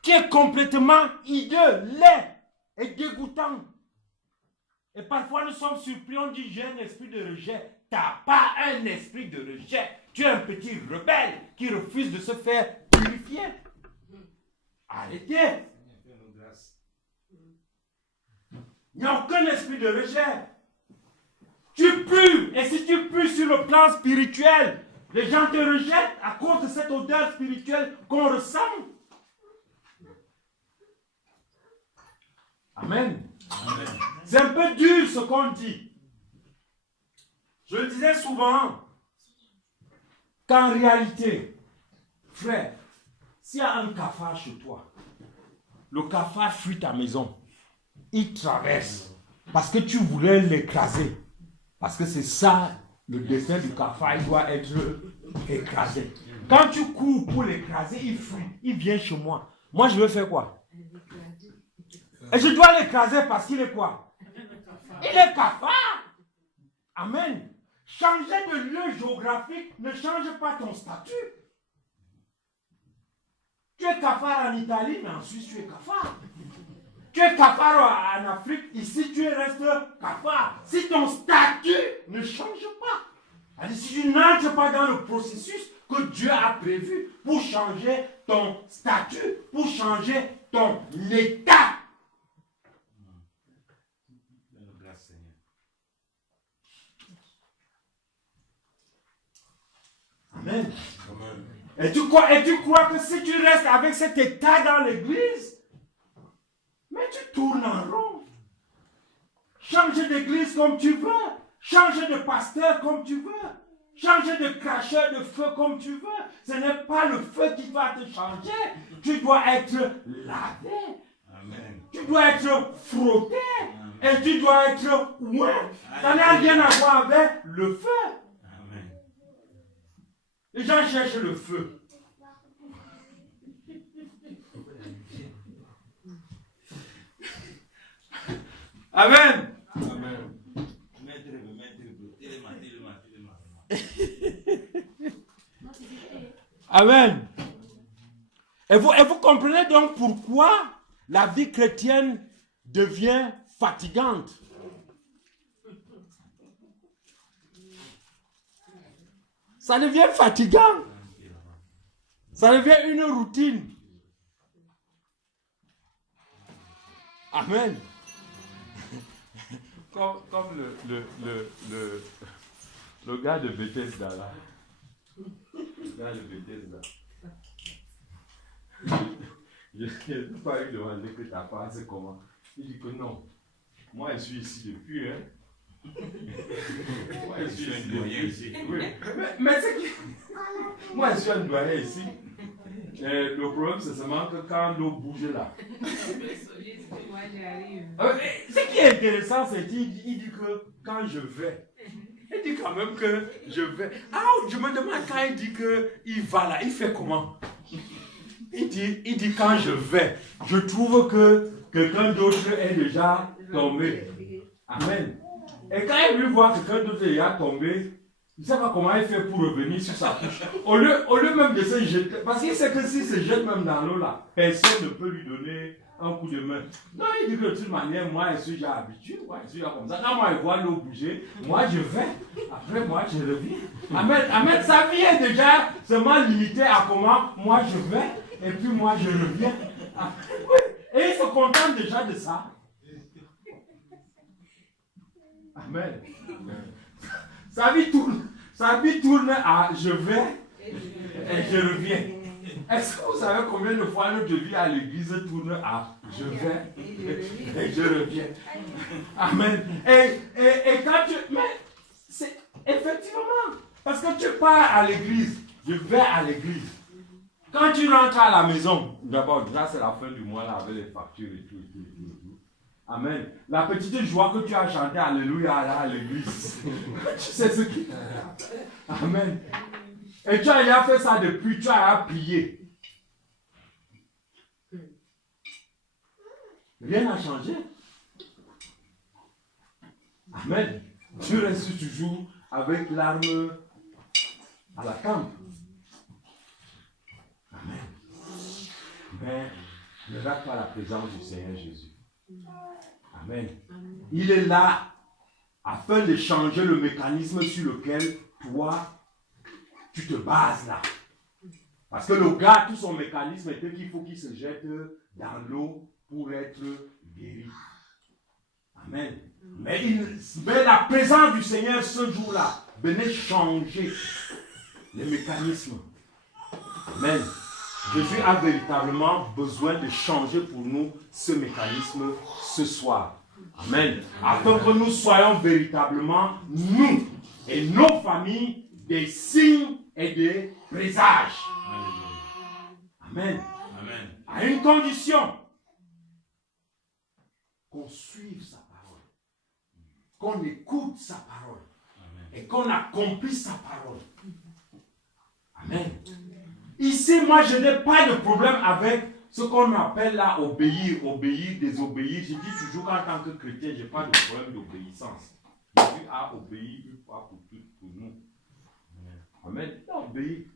qui est complètement hideux, laid et dégoûtant. Et parfois nous sommes surpris, on dit j'ai un esprit de rejet. Tu n'as pas un esprit de rejet. Tu es un petit rebelle qui refuse de se faire purifier. Arrêtez. Il n'y a aucun esprit de rejet. Tu pues. Et si tu pues sur le plan spirituel, les gens te rejettent à cause de cette odeur spirituelle qu'on ressent. Amen. Amen. C'est un peu dur ce qu'on dit. Je le disais souvent qu'en réalité, frère, s'il y a un cafard chez toi, le cafard fuit ta maison. Il traverse parce que tu voulais l'écraser. Parce que c'est ça, le destin du cafard, il doit être écrasé. Quand tu cours pour l'écraser, il fuit. Il vient chez moi. Moi, je veux faire quoi? Et je dois l'écraser parce qu'il est quoi? Il est cafard. Amen. Changer de lieu géographique ne change pas ton statut. Tu es cafard en Italie, mais en Suisse, tu es cafard. Tu es cafard en Afrique, ici, tu restes cafard. Si ton statut ne change pas, c'est-à-dire si tu n'entres pas dans le processus que Dieu a prévu pour changer ton statut, pour changer ton état. Amen. Et tu crois que si tu restes avec cet état dans l'église, mais tu tournes en rond. Change d'église comme tu veux. Change de pasteur comme tu veux. Change de cracheur de feu comme tu veux. Ce n'est pas le feu qui va te changer. Tu dois être lavé. Amen. Tu dois être frotté. Amen. Et tu dois être oint. Ça n'a rien à voir avec le feu. Amen. Les gens cherchent le feu. Amen. Amen. Amen. Et vous comprenez donc pourquoi la vie chrétienne devient fatigante. Ça devient fatigant. Ça devient une routine. Amen. Comme le gars de Bethesda là. Le gars de Bethesda. Je n'ai pas eu demandé que ta part c'est comment. Il dit que non. Moi je suis ici depuis. Hein. Moi je suis un doyen ici. Oui. Mais c'est qui? Moi je suis un doyen ici. Le problème c'est seulement que quand l'eau bouge là. Ce qui est intéressant, c'est qu'il dit que quand je vais, il dit quand même que je vais. Ah, je me demande quand il dit qu'il va là, il fait comment? Il dit quand je vais, je trouve que quelqu'un d'autre est déjà tombé. Amen. Et quand il lui voit quelqu'un d'autre est déjà tombé, il ne sait pas comment il fait pour revenir sur sa couche. Au lieu même de se jeter, parce qu'il sait que s'il se jette même dans l'eau là, personne ne peut lui donner un coup de main. Non, il dit que de toute manière, moi je suis déjà habitué, moi je suis déjà comme ça. Quand moi je vois l'eau bouger, moi je vais, après moi je reviens. Amen, amen, sa vie est déjà seulement limitée à comment moi je vais, et puis moi je reviens. Oui. Et il se contente déjà de ça. Amen. Sa vie tourne à je vais et je reviens. Est-ce que vous savez combien de fois notre vie à l'église tourne à je vais et je reviens? Amen. Et quand tu... Mais c'est effectivement, parce que tu pars à l'église, je vais à l'église. Quand tu rentres à la maison, d'abord, déjà c'est la fin du mois là avec les factures et tout. Amen. La petite joie que tu as chanté Alléluia à l'église. Tu sais ce qui... Amen. Et tu as déjà fait ça depuis, tu as prié. Rien n'a changé. Amen. Tu restes toujours avec l'arme à la tempe. Amen. Mais ne rate pas la présence du Seigneur Jésus. Amen. Il est là afin de changer le mécanisme sur lequel toi, tu te bases là. Parce que le gars, tout son mécanisme était qu'il faut qu'il se jette dans l'eau pour être guéri. Amen. Mais la présence du Seigneur ce jour-là venait changer les mécanismes. Amen. Jésus a véritablement besoin de changer pour nous ce mécanisme ce soir. Amen. Afin que nous soyons véritablement, nous et nos familles, des signes et des présages. Amen. Amen. À une condition, qu'on suive sa parole, qu'on écoute sa parole. Amen. Et qu'on accomplisse sa parole. Amen. Ici, moi, je n'ai pas de problème avec ce qu'on appelle là obéir, désobéir. Je dis toujours qu'en tant que chrétien, je n'ai pas de problème d'obéissance. Jésus a obéi une fois pour toutes pour nous. Amen. Il a obéi.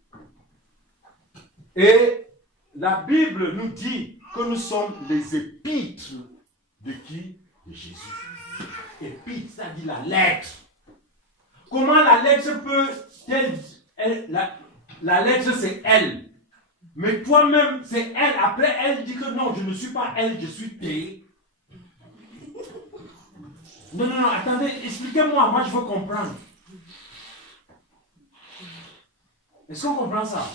Et la Bible nous dit que nous sommes les épîtres de qui? De Jésus. Épître, c'est-à-dire la lettre. Comment la lettre peut-elle... La lettre, c'est elle. Mais toi-même, c'est elle. Après, elle dit que non, je ne suis pas elle, je suis T. Non, attendez, expliquez-moi, moi je veux comprendre. Est-ce qu'on comprend ça?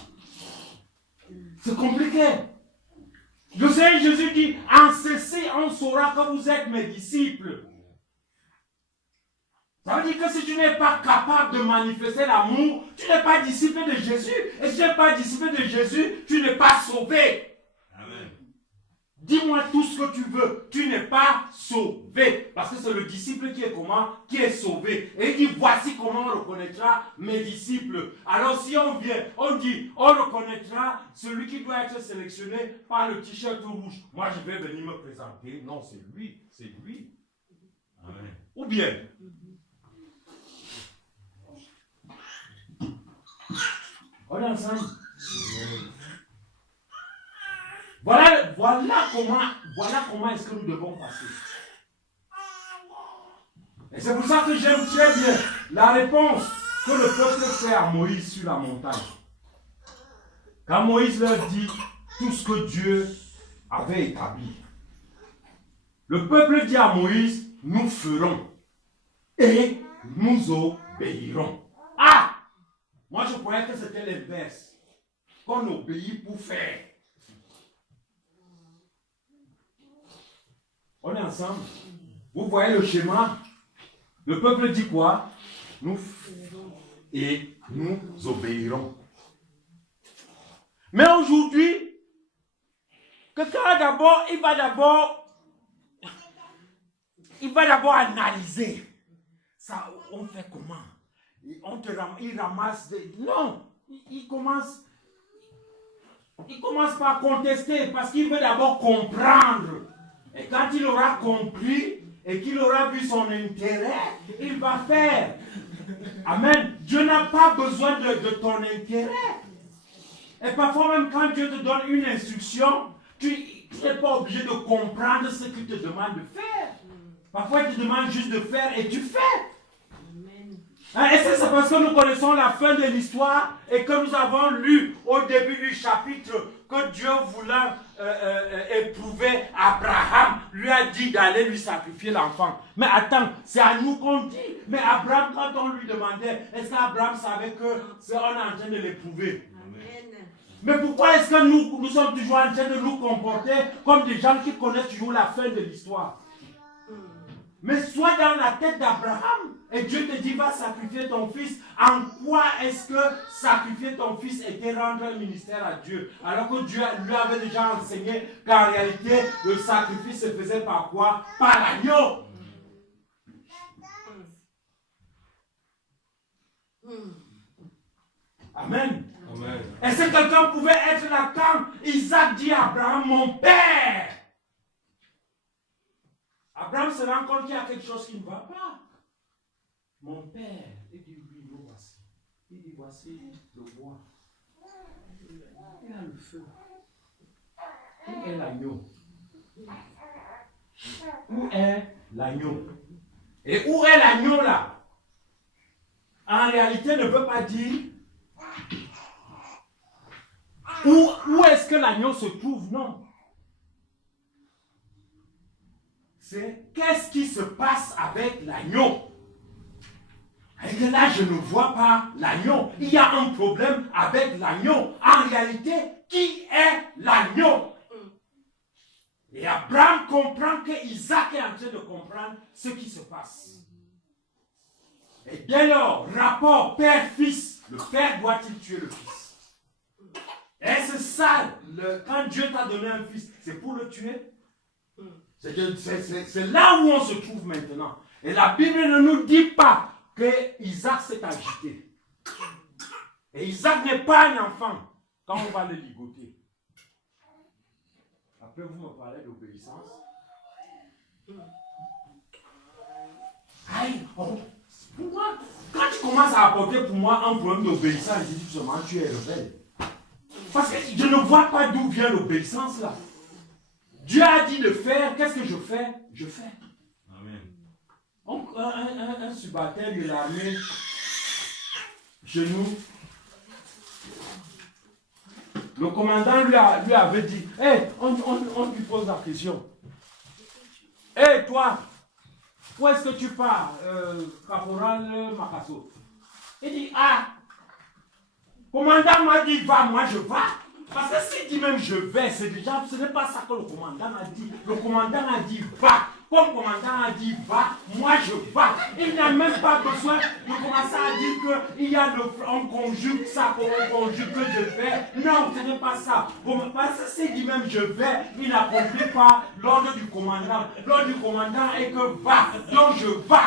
C'est compliqué. Le Seigneur Jésus dit, en ceci, on saura que vous êtes mes disciples. Ça veut dire que si tu n'es pas capable de manifester l'amour, tu n'es pas disciple de Jésus. Et si tu n'es pas disciple de Jésus, tu n'es pas sauvé. Amen. Dis-moi tout ce que tu veux. Tu n'es pas sauvé. Parce que c'est le disciple qui est comment? Qui est sauvé. Et il dit, voici comment on reconnaîtra mes disciples. Alors si on vient, on dit, on reconnaîtra celui qui doit être sélectionné par le t-shirt rouge. Moi, je vais venir me présenter. Non, c'est lui. C'est lui. Amen. Ou bien... On est ensemble. voilà comment est-ce que nous devons passer. Et c'est pour ça que j'aime très bien la réponse que le peuple fait à Moïse sur la montagne. Quand Moïse leur dit tout ce que Dieu avait établi. Le peuple dit à Moïse, nous ferons et nous obéirons. Ah! Moi je croyais que c'était l'inverse. Qu'on obéit pour faire. On est ensemble. Vous voyez le schéma? Le peuple dit quoi? Nous et nous obéirons. Mais aujourd'hui, quelqu'un d'abord, il va d'abord analyser. Ça, on fait comment? Il ramasse des... Non, il commence par contester parce qu'il veut d'abord comprendre. Et quand il aura compris et qu'il aura vu son intérêt, il va faire. Amen. Dieu n'a pas besoin de ton intérêt. Et parfois même quand Dieu te donne une instruction, tu n'es pas obligé de comprendre ce qu'il te demande de faire. Parfois il te demande juste de faire et tu fais. Et c'est parce que nous connaissons la fin de l'histoire et que nous avons lu au début du chapitre que Dieu voulant éprouver Abraham, lui a dit d'aller lui sacrifier l'enfant. Mais attends, c'est à nous qu'on dit. Mais Abraham, quand on lui demandait, est-ce qu'Abraham savait qu'on est en train de l'éprouver? Mais pourquoi est-ce que nous sommes toujours en train de nous comporter comme des gens qui connaissent toujours la fin de l'histoire? Mais sois dans la tête d'Abraham et Dieu te dit va sacrifier ton fils. En quoi est-ce que sacrifier ton fils était rendre un ministère à Dieu? Alors que Dieu lui avait déjà enseigné qu'en réalité le sacrifice se faisait par quoi? Par l'agneau. Amen. Amen. Est-ce que quelqu'un pouvait être là quand Isaac dit à Abraham, mon père? Abraham se rend compte qu'il y a quelque chose qui ne va pas. Mon père, il dit, oui, le voici. Il dit, voici le bois. Il a le feu. Où est l'agneau? Où est l'agneau? Et où est l'agneau là? En réalité, ne veut pas dire où est-ce que l'agneau se trouve, non. C'est qu'est-ce qui se passe avec l'agneau. Et là, je ne vois pas l'agneau. Il y a un problème avec l'agneau. En réalité, qui est l'agneau? Et Abraham comprend que Isaac est en train de comprendre ce qui se passe. Et dès lors, rapport père-fils, le père doit-il tuer le fils? Et c'est ça, quand Dieu t'a donné un fils, c'est pour le tuer? C'est là où on se trouve maintenant. Et la Bible ne nous dit pas que Isaac s'est agité. Et Isaac n'est pas un enfant quand on va le ligoter. Après, vous me parlez d'obéissance. Aïe, oh, pour moi, quand tu commences à apporter pour moi un problème d'obéissance, je dis seulement tu es rebelle. Parce que je ne vois pas d'où vient l'obéissance là. Dieu a dit de faire, qu'est-ce que je fais? Je fais. Amen. Un subalterne de l'armée, chez nous, le commandant lui avait dit, hey, on lui pose la question. Hey, toi, où est-ce que tu pars, caporal Makasso? Il dit, ah, commandant m'a dit, va, moi je vais. Parce que s'il dit même je vais, ce n'est pas ça que le commandant a dit. Le commandant a dit va. Comme le commandant a dit va, moi je vais. Il n'a même pas besoin de commencer à dire qu'il y a on conjugue ça, qu'on conjugue que je vais. Non, ce n'est pas ça. Parce que s'il dit même je vais, il n'accomplit pas l'ordre du commandant. L'ordre du commandant est que va, donc je vais.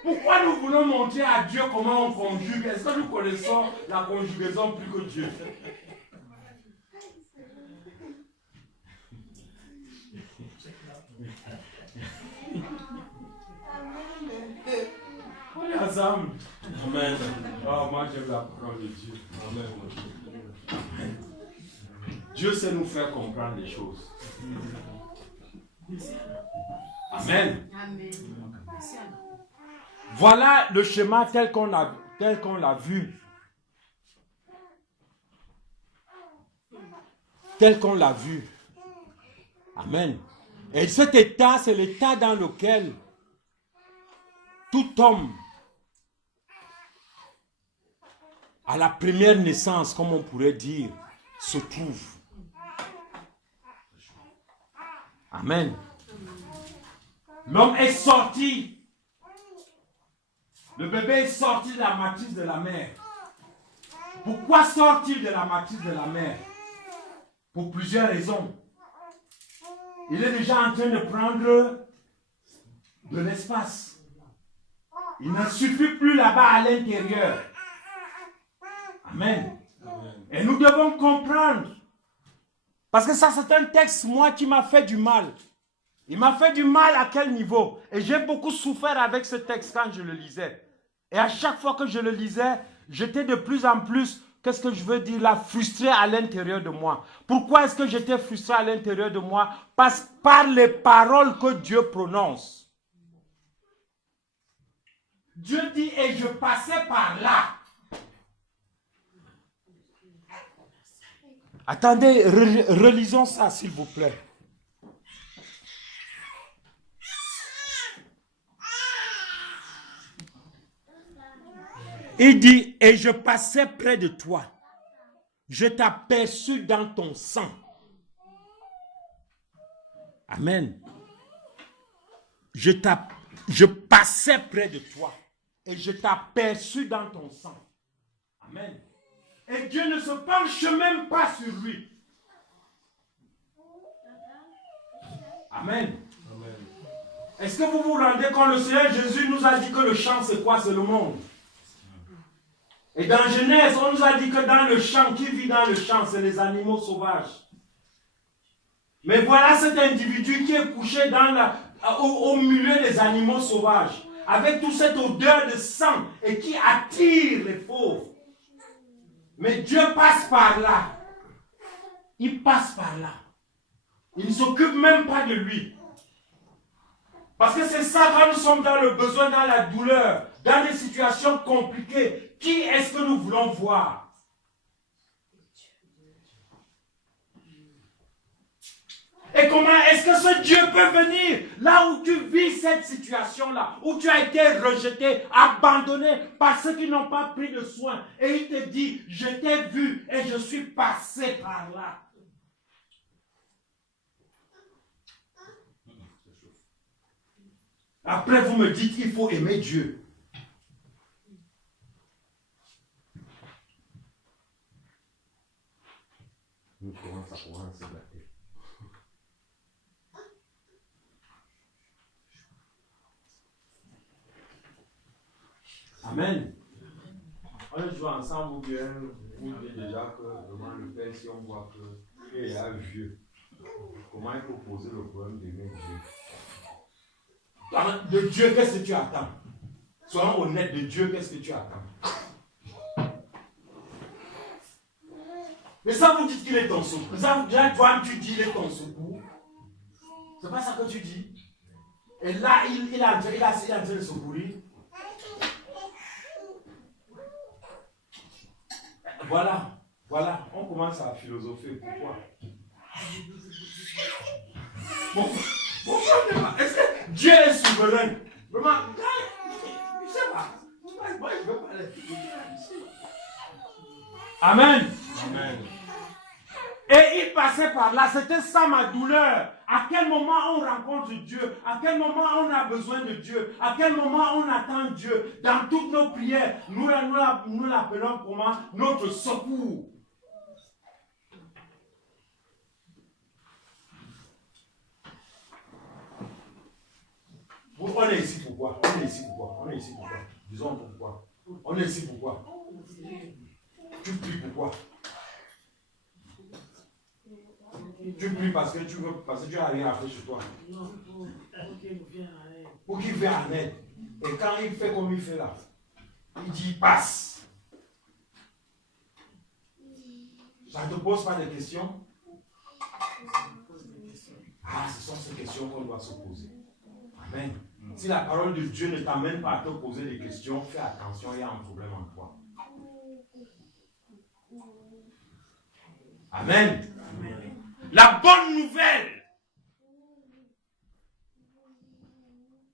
Pourquoi nous voulons montrer à Dieu comment on conjugue? Est-ce que nous connaissons la conjugaison plus que Dieu? On est ensemble. Amen. Oh, moi j'aime la parole de Dieu. Amen. Dieu sait nous faire comprendre les choses. Amen. Voilà le schéma tel qu'on l'a vu. Tel qu'on l'a vu. Amen. Et cet état, c'est l'état dans lequel tout homme, à la première naissance, comme on pourrait dire, se trouve. Amen. L'homme est sorti. Le bébé est sorti de la matrice de la mère. Pourquoi sortir de la matrice de la mère? Pour plusieurs raisons. Il est déjà en train de prendre de l'espace. Il ne suffit plus là-bas à l'intérieur. Amen. Et nous devons comprendre. Parce que ça, c'est un texte, moi, qui m'a fait du mal. Il m'a fait du mal à quel niveau? Et j'ai beaucoup souffert avec ce texte quand je le lisais. Et à chaque fois que je le lisais, j'étais de plus en plus, qu'est-ce que je veux dire là, frustré à l'intérieur de moi. Pourquoi est-ce que j'étais frustré à l'intérieur de moi? Parce que par les paroles que Dieu prononce. Dieu dit, et je passais par là. Attendez, relisons ça s'il vous plaît. Il dit, et je passais près de toi. Je t'aperçus dans ton sang. Amen. Je passais près de toi. Et je t'aperçus dans ton sang. Amen. Et Dieu ne se penche même pas sur lui. Amen. Amen. Est-ce que vous vous rendez compte, le Seigneur Jésus nous a dit que le champ c'est quoi? C'est le monde. Et dans Genèse, on nous a dit que dans le champ, qui vit dans le champ, c'est les animaux sauvages. Mais voilà cet individu qui est couché au milieu des animaux sauvages, avec toute cette odeur de sang et qui attire les fauves. Mais Dieu passe par là. Il passe par là. Il ne s'occupe même pas de lui. Parce que c'est ça, quand nous sommes dans le besoin, dans la douleur, dans des situations compliquées, qui est-ce que nous voulons voir? Et comment est-ce que ce Dieu peut venir là où tu vis cette situation-là, où tu as été rejeté, abandonné par ceux qui n'ont pas pris de soin, et il te dit, je t'ai vu et je suis passé par là. Après, vous me dites qu'il faut aimer Dieu. Nous commençons à pouvoir se battre. Amen. On est joué ensemble ou bien vous dites déjà que vraiment le Père, si on voit qu'il est un vieux, comment il faut poser le problème d'aimer Dieu? De Dieu, qu'est-ce que tu attends? Soyons honnêtes, de Dieu, qu'est-ce que tu attends? Mais ça, vous dites qu'il est ton secours. Ça, toi, tu dis qu'il est ton secours. C'est pas ça que tu dis. Et là, il est en train de secourir. Voilà, on commence à philosopher. Pourquoi? Pourquoi? Est-ce que Dieu est souverain? Vraiment, je ne sais pas. Moi, je veux parler. Amen. Amen. Et il passait par là, c'était ça ma douleur. À quel moment on rencontre Dieu? À quel moment on a besoin de Dieu? À quel moment on attend Dieu? Dans toutes nos prières, nous l'appelons comment? Notre secours. On est ici pourquoi? Disons pourquoi. On est ici pourquoi? Tu pries pourquoi? Tu pries parce que tu n'as rien à faire chez toi. Non, pour qu'il vienne en aide. Pour qu'il vienne en aide. Et quand il fait comme il fait là, Il dit passe. Ça ne te pose pas de questions? Ah, ce sont ces questions qu'on doit se poser. Amen. Si la parole de Dieu ne t'amène pas à te poser des questions, fais attention, il y a un problème en toi. Amen. La bonne nouvelle.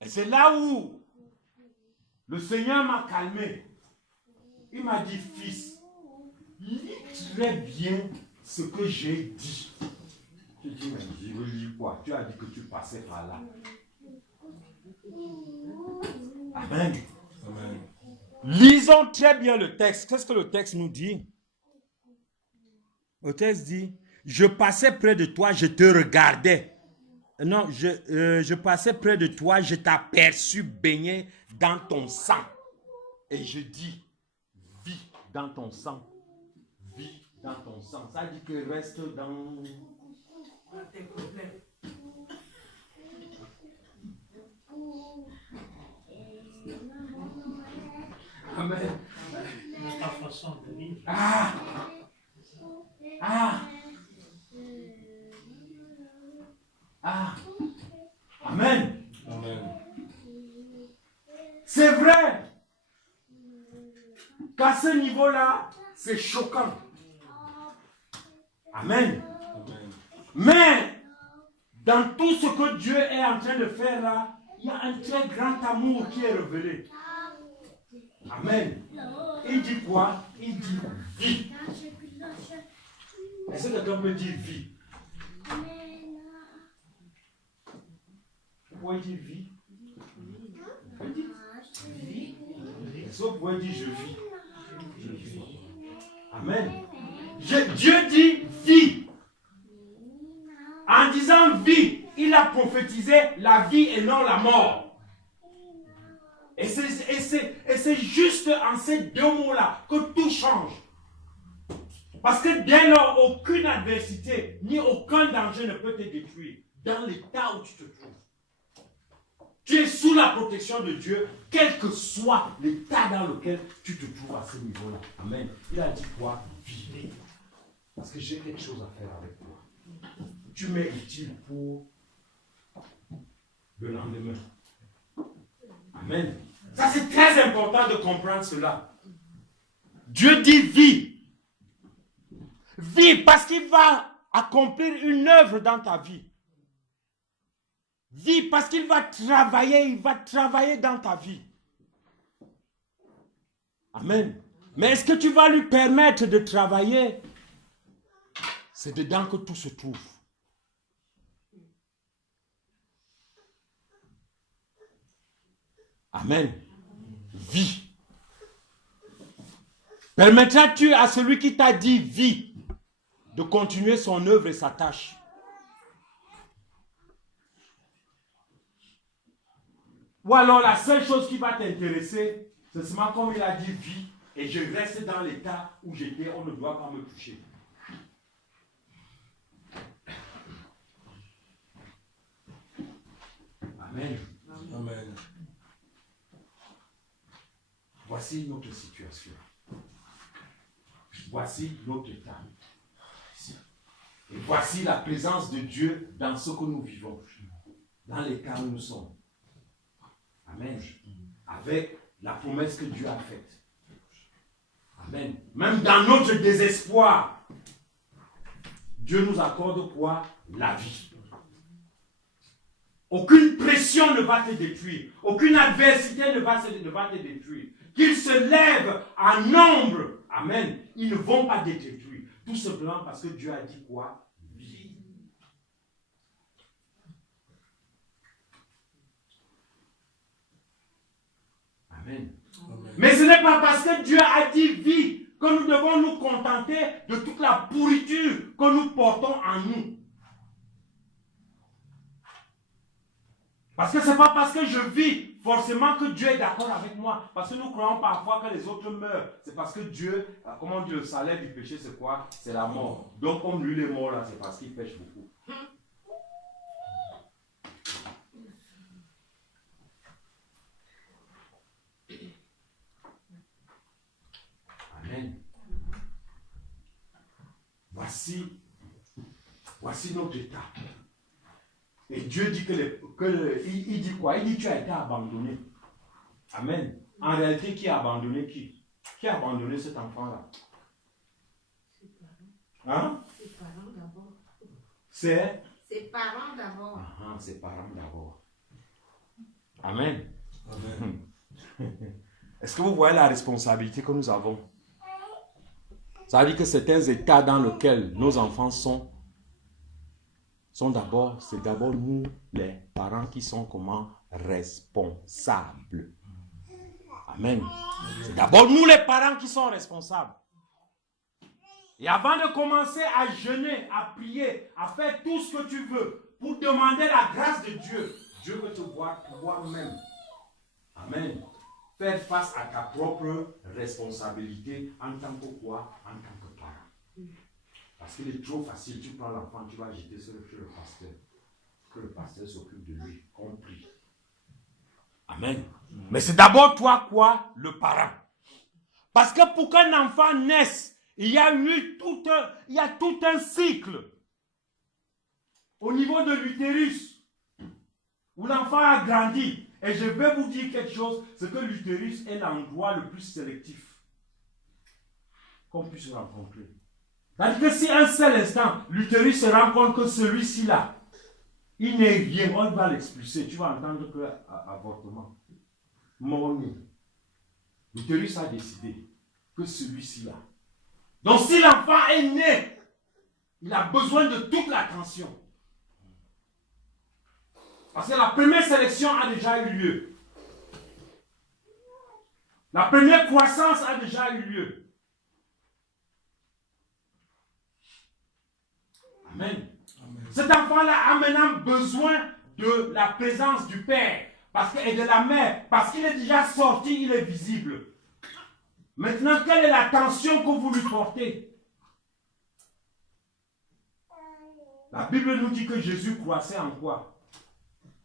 Et c'est là où le Seigneur m'a calmé. Il m'a dit, fils, lis très bien ce que j'ai dit. Je dis, mais je veux lire quoi? Tu as dit que tu passais par là. Amen. Amen. Lisons très bien le texte. Qu'est-ce que le texte nous dit? Le texte dit, je passais près de toi, je te regardais. Non, je passais près de toi, je t'aperçus baigné dans ton sang. Et je dis, vis dans ton sang. Vis dans ton sang. Ça dit que reste dans tes problèmes. Amen. Ta façon de vivre. Ah! Ah! Ah! Amen. Amen. C'est vrai qu'à ce niveau-là, c'est choquant. Amen. Amen. Mais dans tout ce que Dieu est en train de faire là, il y a un très grand amour qui est révélé. Amen. Il dit quoi? Il dit vie. Est-ce que quelqu'un peut dire vie? Vous pouvez dire vie? Vous pouvez dire vie? Est-ce que vous pouvez dire je vis? Je vis. Amen. Dieu dit vie. En disant vie, il a prophétisé la vie et non la mort. Et c'est juste en ces deux mots-là que tout change. Parce que dès lors, aucune adversité ni aucun danger ne peut te détruire dans l'état où tu te trouves. Tu es sous la protection de Dieu, quel que soit l'état dans lequel tu te trouves à ce niveau-là. Amen. Il a dit quoi? Vivez. Parce que j'ai quelque chose à faire avec toi. Tu m'es utile pour le lendemain. Amen. Ça, c'est très important de comprendre cela. Dieu dit vis. Vis parce qu'il va accomplir une œuvre dans ta vie. Vis parce qu'il va travailler dans ta vie. Amen. Mais est-ce que tu vas lui permettre de travailler? C'est dedans que tout se trouve. Amen. Vis. Permettras-tu à celui qui t'a dit vis de continuer son œuvre et sa tâche? Ou alors la seule chose qui va t'intéresser, c'est seulement comme il a dit vis et je reste dans l'état où j'étais, on ne doit pas me toucher. Amen. Amen. Voici notre situation. Voici notre état. Et voici la présence de Dieu dans ce que nous vivons, dans l'état où nous sommes. Amen. Avec la promesse que Dieu a faite. Amen. Même dans notre désespoir, Dieu nous accorde quoi? La vie. Aucune pression ne va te détruire. Aucune adversité ne va te détruire. Qu'ils se lèvent en nombre. Amen. Ils ne vont pas te détruire. Tout simplement parce que Dieu a dit quoi? Vie. Amen. Amen. Mais ce n'est pas parce que Dieu a dit vie que nous devons nous contenter de toute la pourriture que nous portons en nous. Parce que ce n'est pas parce que je vis forcément que Dieu est d'accord avec moi. Parce que nous croyons parfois que les autres meurent. C'est parce que Dieu, comment on dit, le salaire du péché, c'est quoi? C'est la mort. Donc comme lui, il est mort là, c'est parce qu'il pêche beaucoup. Amen. Voici notre état. Et Dieu dit il dit quoi? Il dit tu as été abandonné. Amen. En réalité, qui a abandonné qui? Qui a abandonné cet enfant-là? Hein? Ses parents d'abord. C'est Ses parents d'abord. ses parents d'abord. Amen. Amen. Est-ce que vous voyez la responsabilité que nous avons? Ça veut dire que certains états dans lesquels nos enfants sont d'abord, c'est d'abord nous, les parents, qui sont comment? Responsables. Amen. C'est d'abord nous, les parents, qui sont responsables. Et avant de commencer à jeûner, à prier, à faire tout ce que tu veux pour demander la grâce de Dieu, Dieu veut te voir toi-même. Amen. Faire face à ta propre responsabilité en tant que quoi? En tant que parent. Parce qu'il est trop facile, tu prends l'enfant, tu vas jeter sur le pasteur. Que le pasteur s'occupe de lui, compris. Amen. Mais c'est d'abord toi quoi? Le parent. Parce que pour qu'un enfant naisse, il y a tout un cycle au niveau de l'utérus où l'enfant a grandi. Et je vais vous dire quelque chose, c'est que l'utérus est l'endroit le plus sélectif qu'on puisse rencontrer. C'est-à-dire que si un seul instant, l'utérus se rend compte que celui-ci là, il n'est rien, on va l'expulser, tu vas entendre que avortement. Mort-né. L'utérus a décidé que celui-ci là. Donc si l'enfant est né, il a besoin de toute l'attention. Parce que la première sélection a déjà eu lieu. La première croissance a déjà eu lieu. Amen. Amen. Cet enfant-là a maintenant besoin de la présence du Père et de la mère. Parce qu'il est déjà sorti, il est visible. Maintenant, quelle est l'attention que vous lui portez? La Bible nous dit que Jésus croissait en quoi?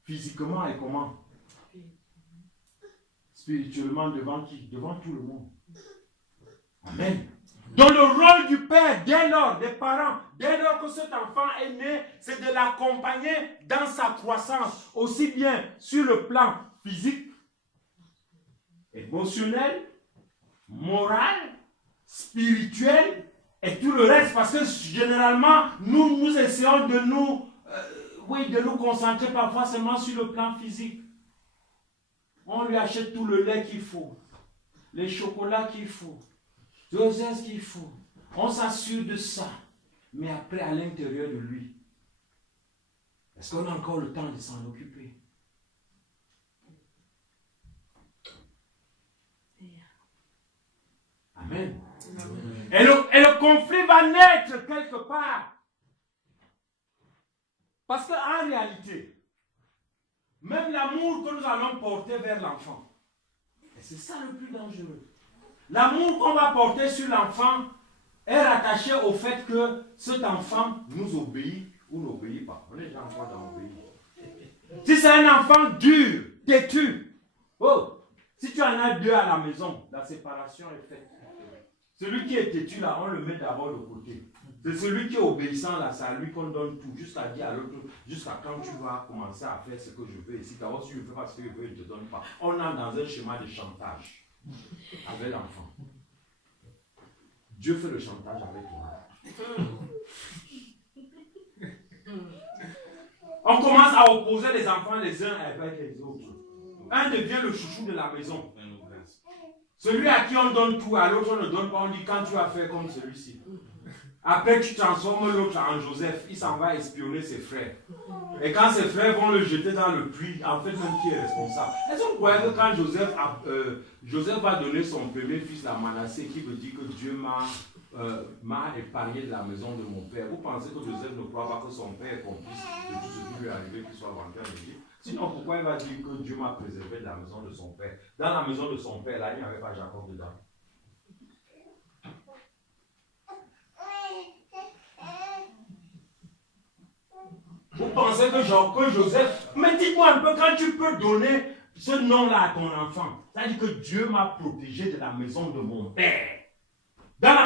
Physiquement et comment? Spirituellement devant qui? Devant tout le monde. Amen. Donc le rôle du Père, dès lors, des parents, dès lors que cet enfant est né, c'est de l'accompagner dans sa croissance, aussi bien sur le plan physique, émotionnel, moral, spirituel et tout le reste. Parce que généralement, nous essayons de nous concentrer parfois seulement sur le plan physique. On lui achète tout le lait qu'il faut, les chocolats qu'il faut, tout ce qu'il faut. On s'assure de ça. Mais après, à l'intérieur de lui, est-ce qu'on a encore le temps de s'en occuper? Amen. Et le conflit va naître quelque part. Parce qu'en réalité, même l'amour que nous allons porter vers l'enfant, et c'est ça le plus dangereux. L'amour qu'on va porter sur l'enfant est rattaché au fait que cet enfant nous obéit ou n'obéit pas. On est déjà en train d'obéir. Si c'est un enfant dur, têtu, si tu en as deux à la maison, la séparation est faite. Celui qui est têtu là, on le met d'abord de côté. C'est celui qui est obéissant là, c'est à lui qu'on donne tout, jusqu'à dire à l'autre, jusqu'à quand tu vas commencer à faire ce que je veux ici. D'abord, si je ne fais pas ce que je veux, il ne te donne pas. On est dans un schéma de chantage avec l'enfant. Dieu fait le chantage avec toi. On commence à opposer les enfants les uns avec les autres. Un devient le chouchou de la maison. Celui à qui on donne tout, à l'autre on ne donne pas, on dit quand tu vas faire comme celui-ci. Après tu transformes l'autre en Joseph, il s'en va espionner ses frères. Et quand ses frères vont le jeter dans le puits, en fait même qui est responsable. Est-ce qu'on croit que quand Joseph va donner son premier fils à Manassé, qui veut dire que Dieu m'a épargné de la maison de mon père, vous pensez que Joseph ne croit pas que son père est complice de tout ce qui lui est arrivé, qu'il soit vainqueur de Dieu? Sinon, pourquoi il va dire que Dieu m'a préservé de la maison de son père? Dans la maison de son père, là, il n'y avait pas Jacob dedans. Vous pensez que Joseph... Mais dis-moi un peu, quand tu peux donner ce nom-là à ton enfant, ça dit que Dieu m'a protégé de la maison de mon père.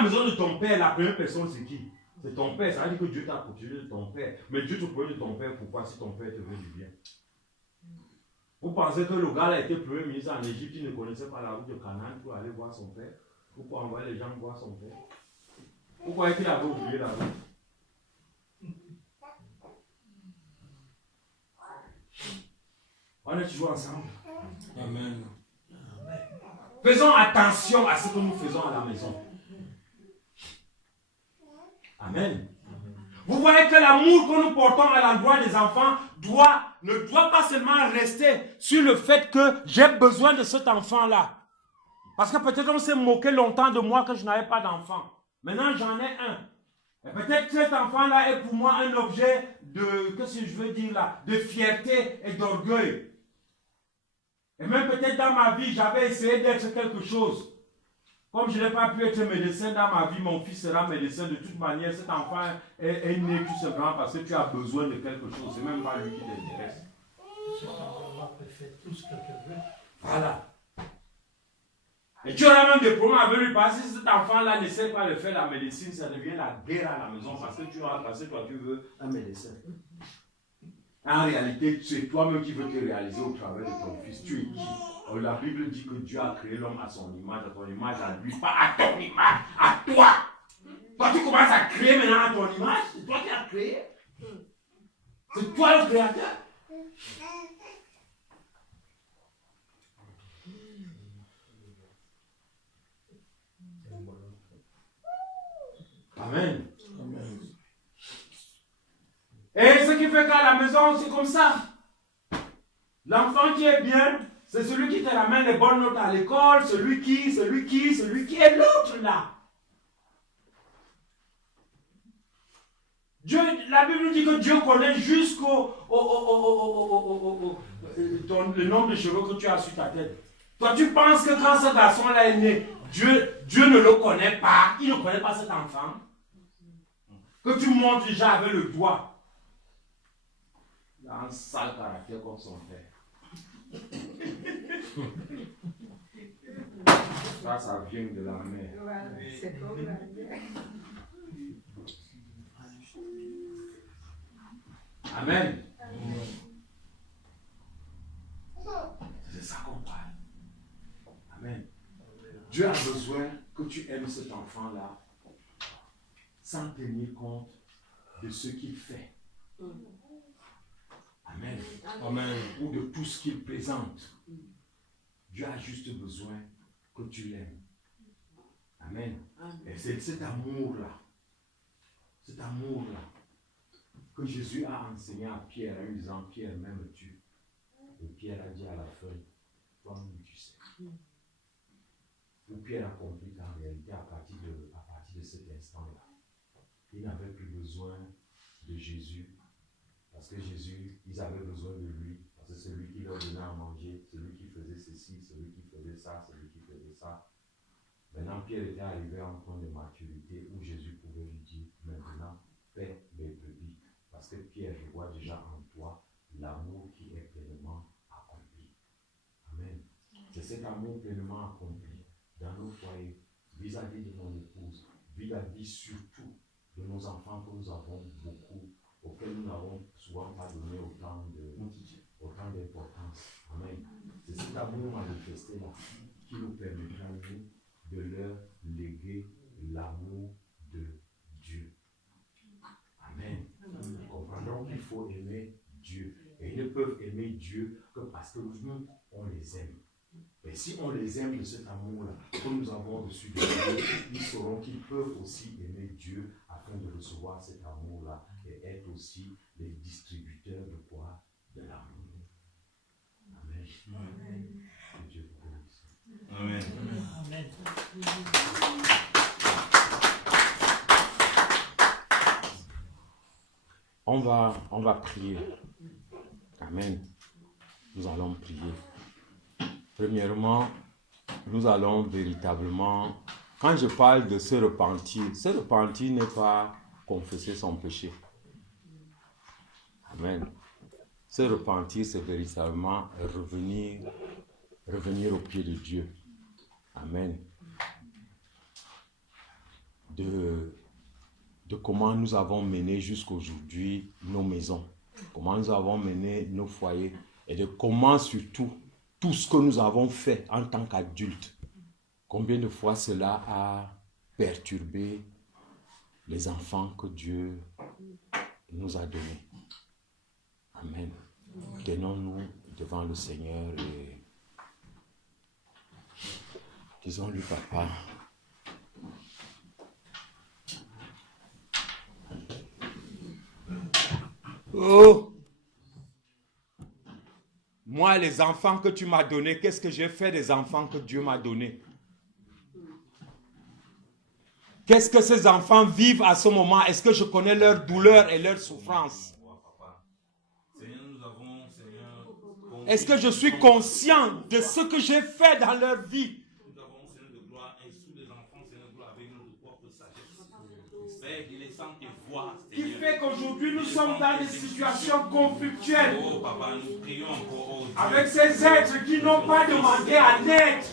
maison de ton père, la première personne c'est qui? C'est ton père. Ça veut dire que Dieu t'a protégé de ton père. Mais Dieu te protège de ton père. Pourquoi? Si ton père te veut du bien. Vous pensez que le gars là était premier ministre en Égypte, il ne connaissait pas la route de Canaan pour aller voir son père? Pourquoi envoyer les gens voir son père? Pourquoi est-il avait oublié la route? On est toujours ensemble. Amen. Faisons attention à ce que nous faisons à la maison. Amen. Vous voyez que l'amour que nous portons à l'endroit des enfants ne doit pas seulement rester sur le fait que j'ai besoin de cet enfant-là. Parce que peut-être on s'est moqué longtemps de moi que je n'avais pas d'enfant. Maintenant j'en ai un. Et peut-être que cet enfant-là est pour moi un objet de, qu'est-ce que je veux dire là, de fierté et d'orgueil. Et même peut-être dans ma vie, j'avais essayé d'être quelque chose. Comme je n'ai pas pu être médecin dans ma vie, mon fils sera médecin. De toute manière, cet enfant est né tout simplement parce que tu as besoin de quelque chose. Ce n'est même pas lui qui t'intéresse. Cet enfant-là peut faire tout ce que tu veux. Voilà. Et tu auras même des problèmes avec lui parce que si cet enfant-là ne sait pas de faire la médecine, ça devient la guerre à la maison parce que toi tu veux un médecin. En réalité, c'est toi-même qui veux te réaliser au travers de ton fils. Tu es qui? La Bible dit que Dieu a créé l'homme à son image, à ton image, à lui, pas à ton image, à toi. Toi, tu commences à créer maintenant à ton image. C'est toi qui as créé. C'est toi le créateur. Amen. Et ce qui fait qu'à la maison, c'est comme ça. L'enfant qui est bien, c'est celui qui te ramène les bonnes notes à l'école, celui qui est l'autre là. Dieu, la Bible dit que Dieu connaît jusqu'au le nombre de cheveux que tu as sur ta tête. Toi, tu penses que quand ce garçon-là est né, Dieu ne le connaît pas, il ne connaît pas cet enfant. Que tu montres déjà avec le doigt. Il a un sale caractère comme son père. Ça vient de la mer. Voilà, c'est comme la guerre. Amen. C'est ça qu'on parle. Amen. Dieu a besoin que tu aimes cet enfant-là sans tenir compte de ce qu'il fait. Amen. Amen. Ou de tout ce qu'il présente. Dieu a juste besoin que tu l'aimes. Amen. Et c'est cet amour-là, que Jésus a enseigné à Pierre en lui disant, Pierre, m'aimes-tu? Et Pierre a dit à la fin, toi-même tu sais. Où Pierre a compris qu'en réalité, à partir de cet instant-là, il n'avait plus besoin de Jésus. Parce que Jésus, ils avaient besoin de lui. Parce que c'est lui qui leur donnait à manger, c'est lui qui faisait ceci, c'est lui qui faisait ça, c'est lui qui faisait ça. Maintenant, Pierre était arrivé à un point de maturité où Jésus pouvait lui dire, maintenant, paie mes brebis. Parce que Pierre, je vois déjà en toi l'amour qui est pleinement accompli. Amen. C'est cet amour pleinement accompli dans nos foyers, vis-à-vis de mon épouse, vis-à-vis surtout de nos enfants que nous avons beaucoup, auxquels nous n'avons souvent pas donné autant d'importance. Amen. C'est cet amour manifesté là qui nous permettra nous de leur léguer l'amour de Dieu. Amen. Nous comprenons qu'il faut aimer Dieu. Et ils ne peuvent aimer Dieu que parce que nous, on les aime. Et si on les aime de cet amour-là que nous avons reçu de Dieu, ils sauront qu'ils peuvent aussi aimer Dieu afin de recevoir cet amour-là et être aussi les distributeurs de quoi? De l'amour. Amen. Amen. Que Dieu vous bénisse. Amen. Amen. On va prier. Amen. Nous allons prier. Premièrement, nous allons véritablement, quand je parle de se repentir n'est pas confesser son péché. Amen. Se repentir, c'est véritablement revenir au pied de Dieu. Amen. de comment nous avons mené jusqu'aujourd'hui nos maisons, comment nous avons mené nos foyers et de comment surtout tout ce que nous avons fait en tant qu'adultes, combien de fois cela a perturbé les enfants que Dieu nous a donnés. Amen. Tenons-nous devant le Seigneur et disons-lui, Papa, oh, moi, les enfants que tu m'as donnés, qu'est-ce que j'ai fait des enfants que Dieu m'a donnés? Qu'est-ce que ces enfants vivent à ce moment? Est-ce que je connais leur douleur et leur souffrance? Est-ce que je suis conscient de ce que j'ai fait dans leur vie? Qui fait qu'aujourd'hui nous sommes dans des situations conflictuelles avec ces êtres qui n'ont pas demandé à naître.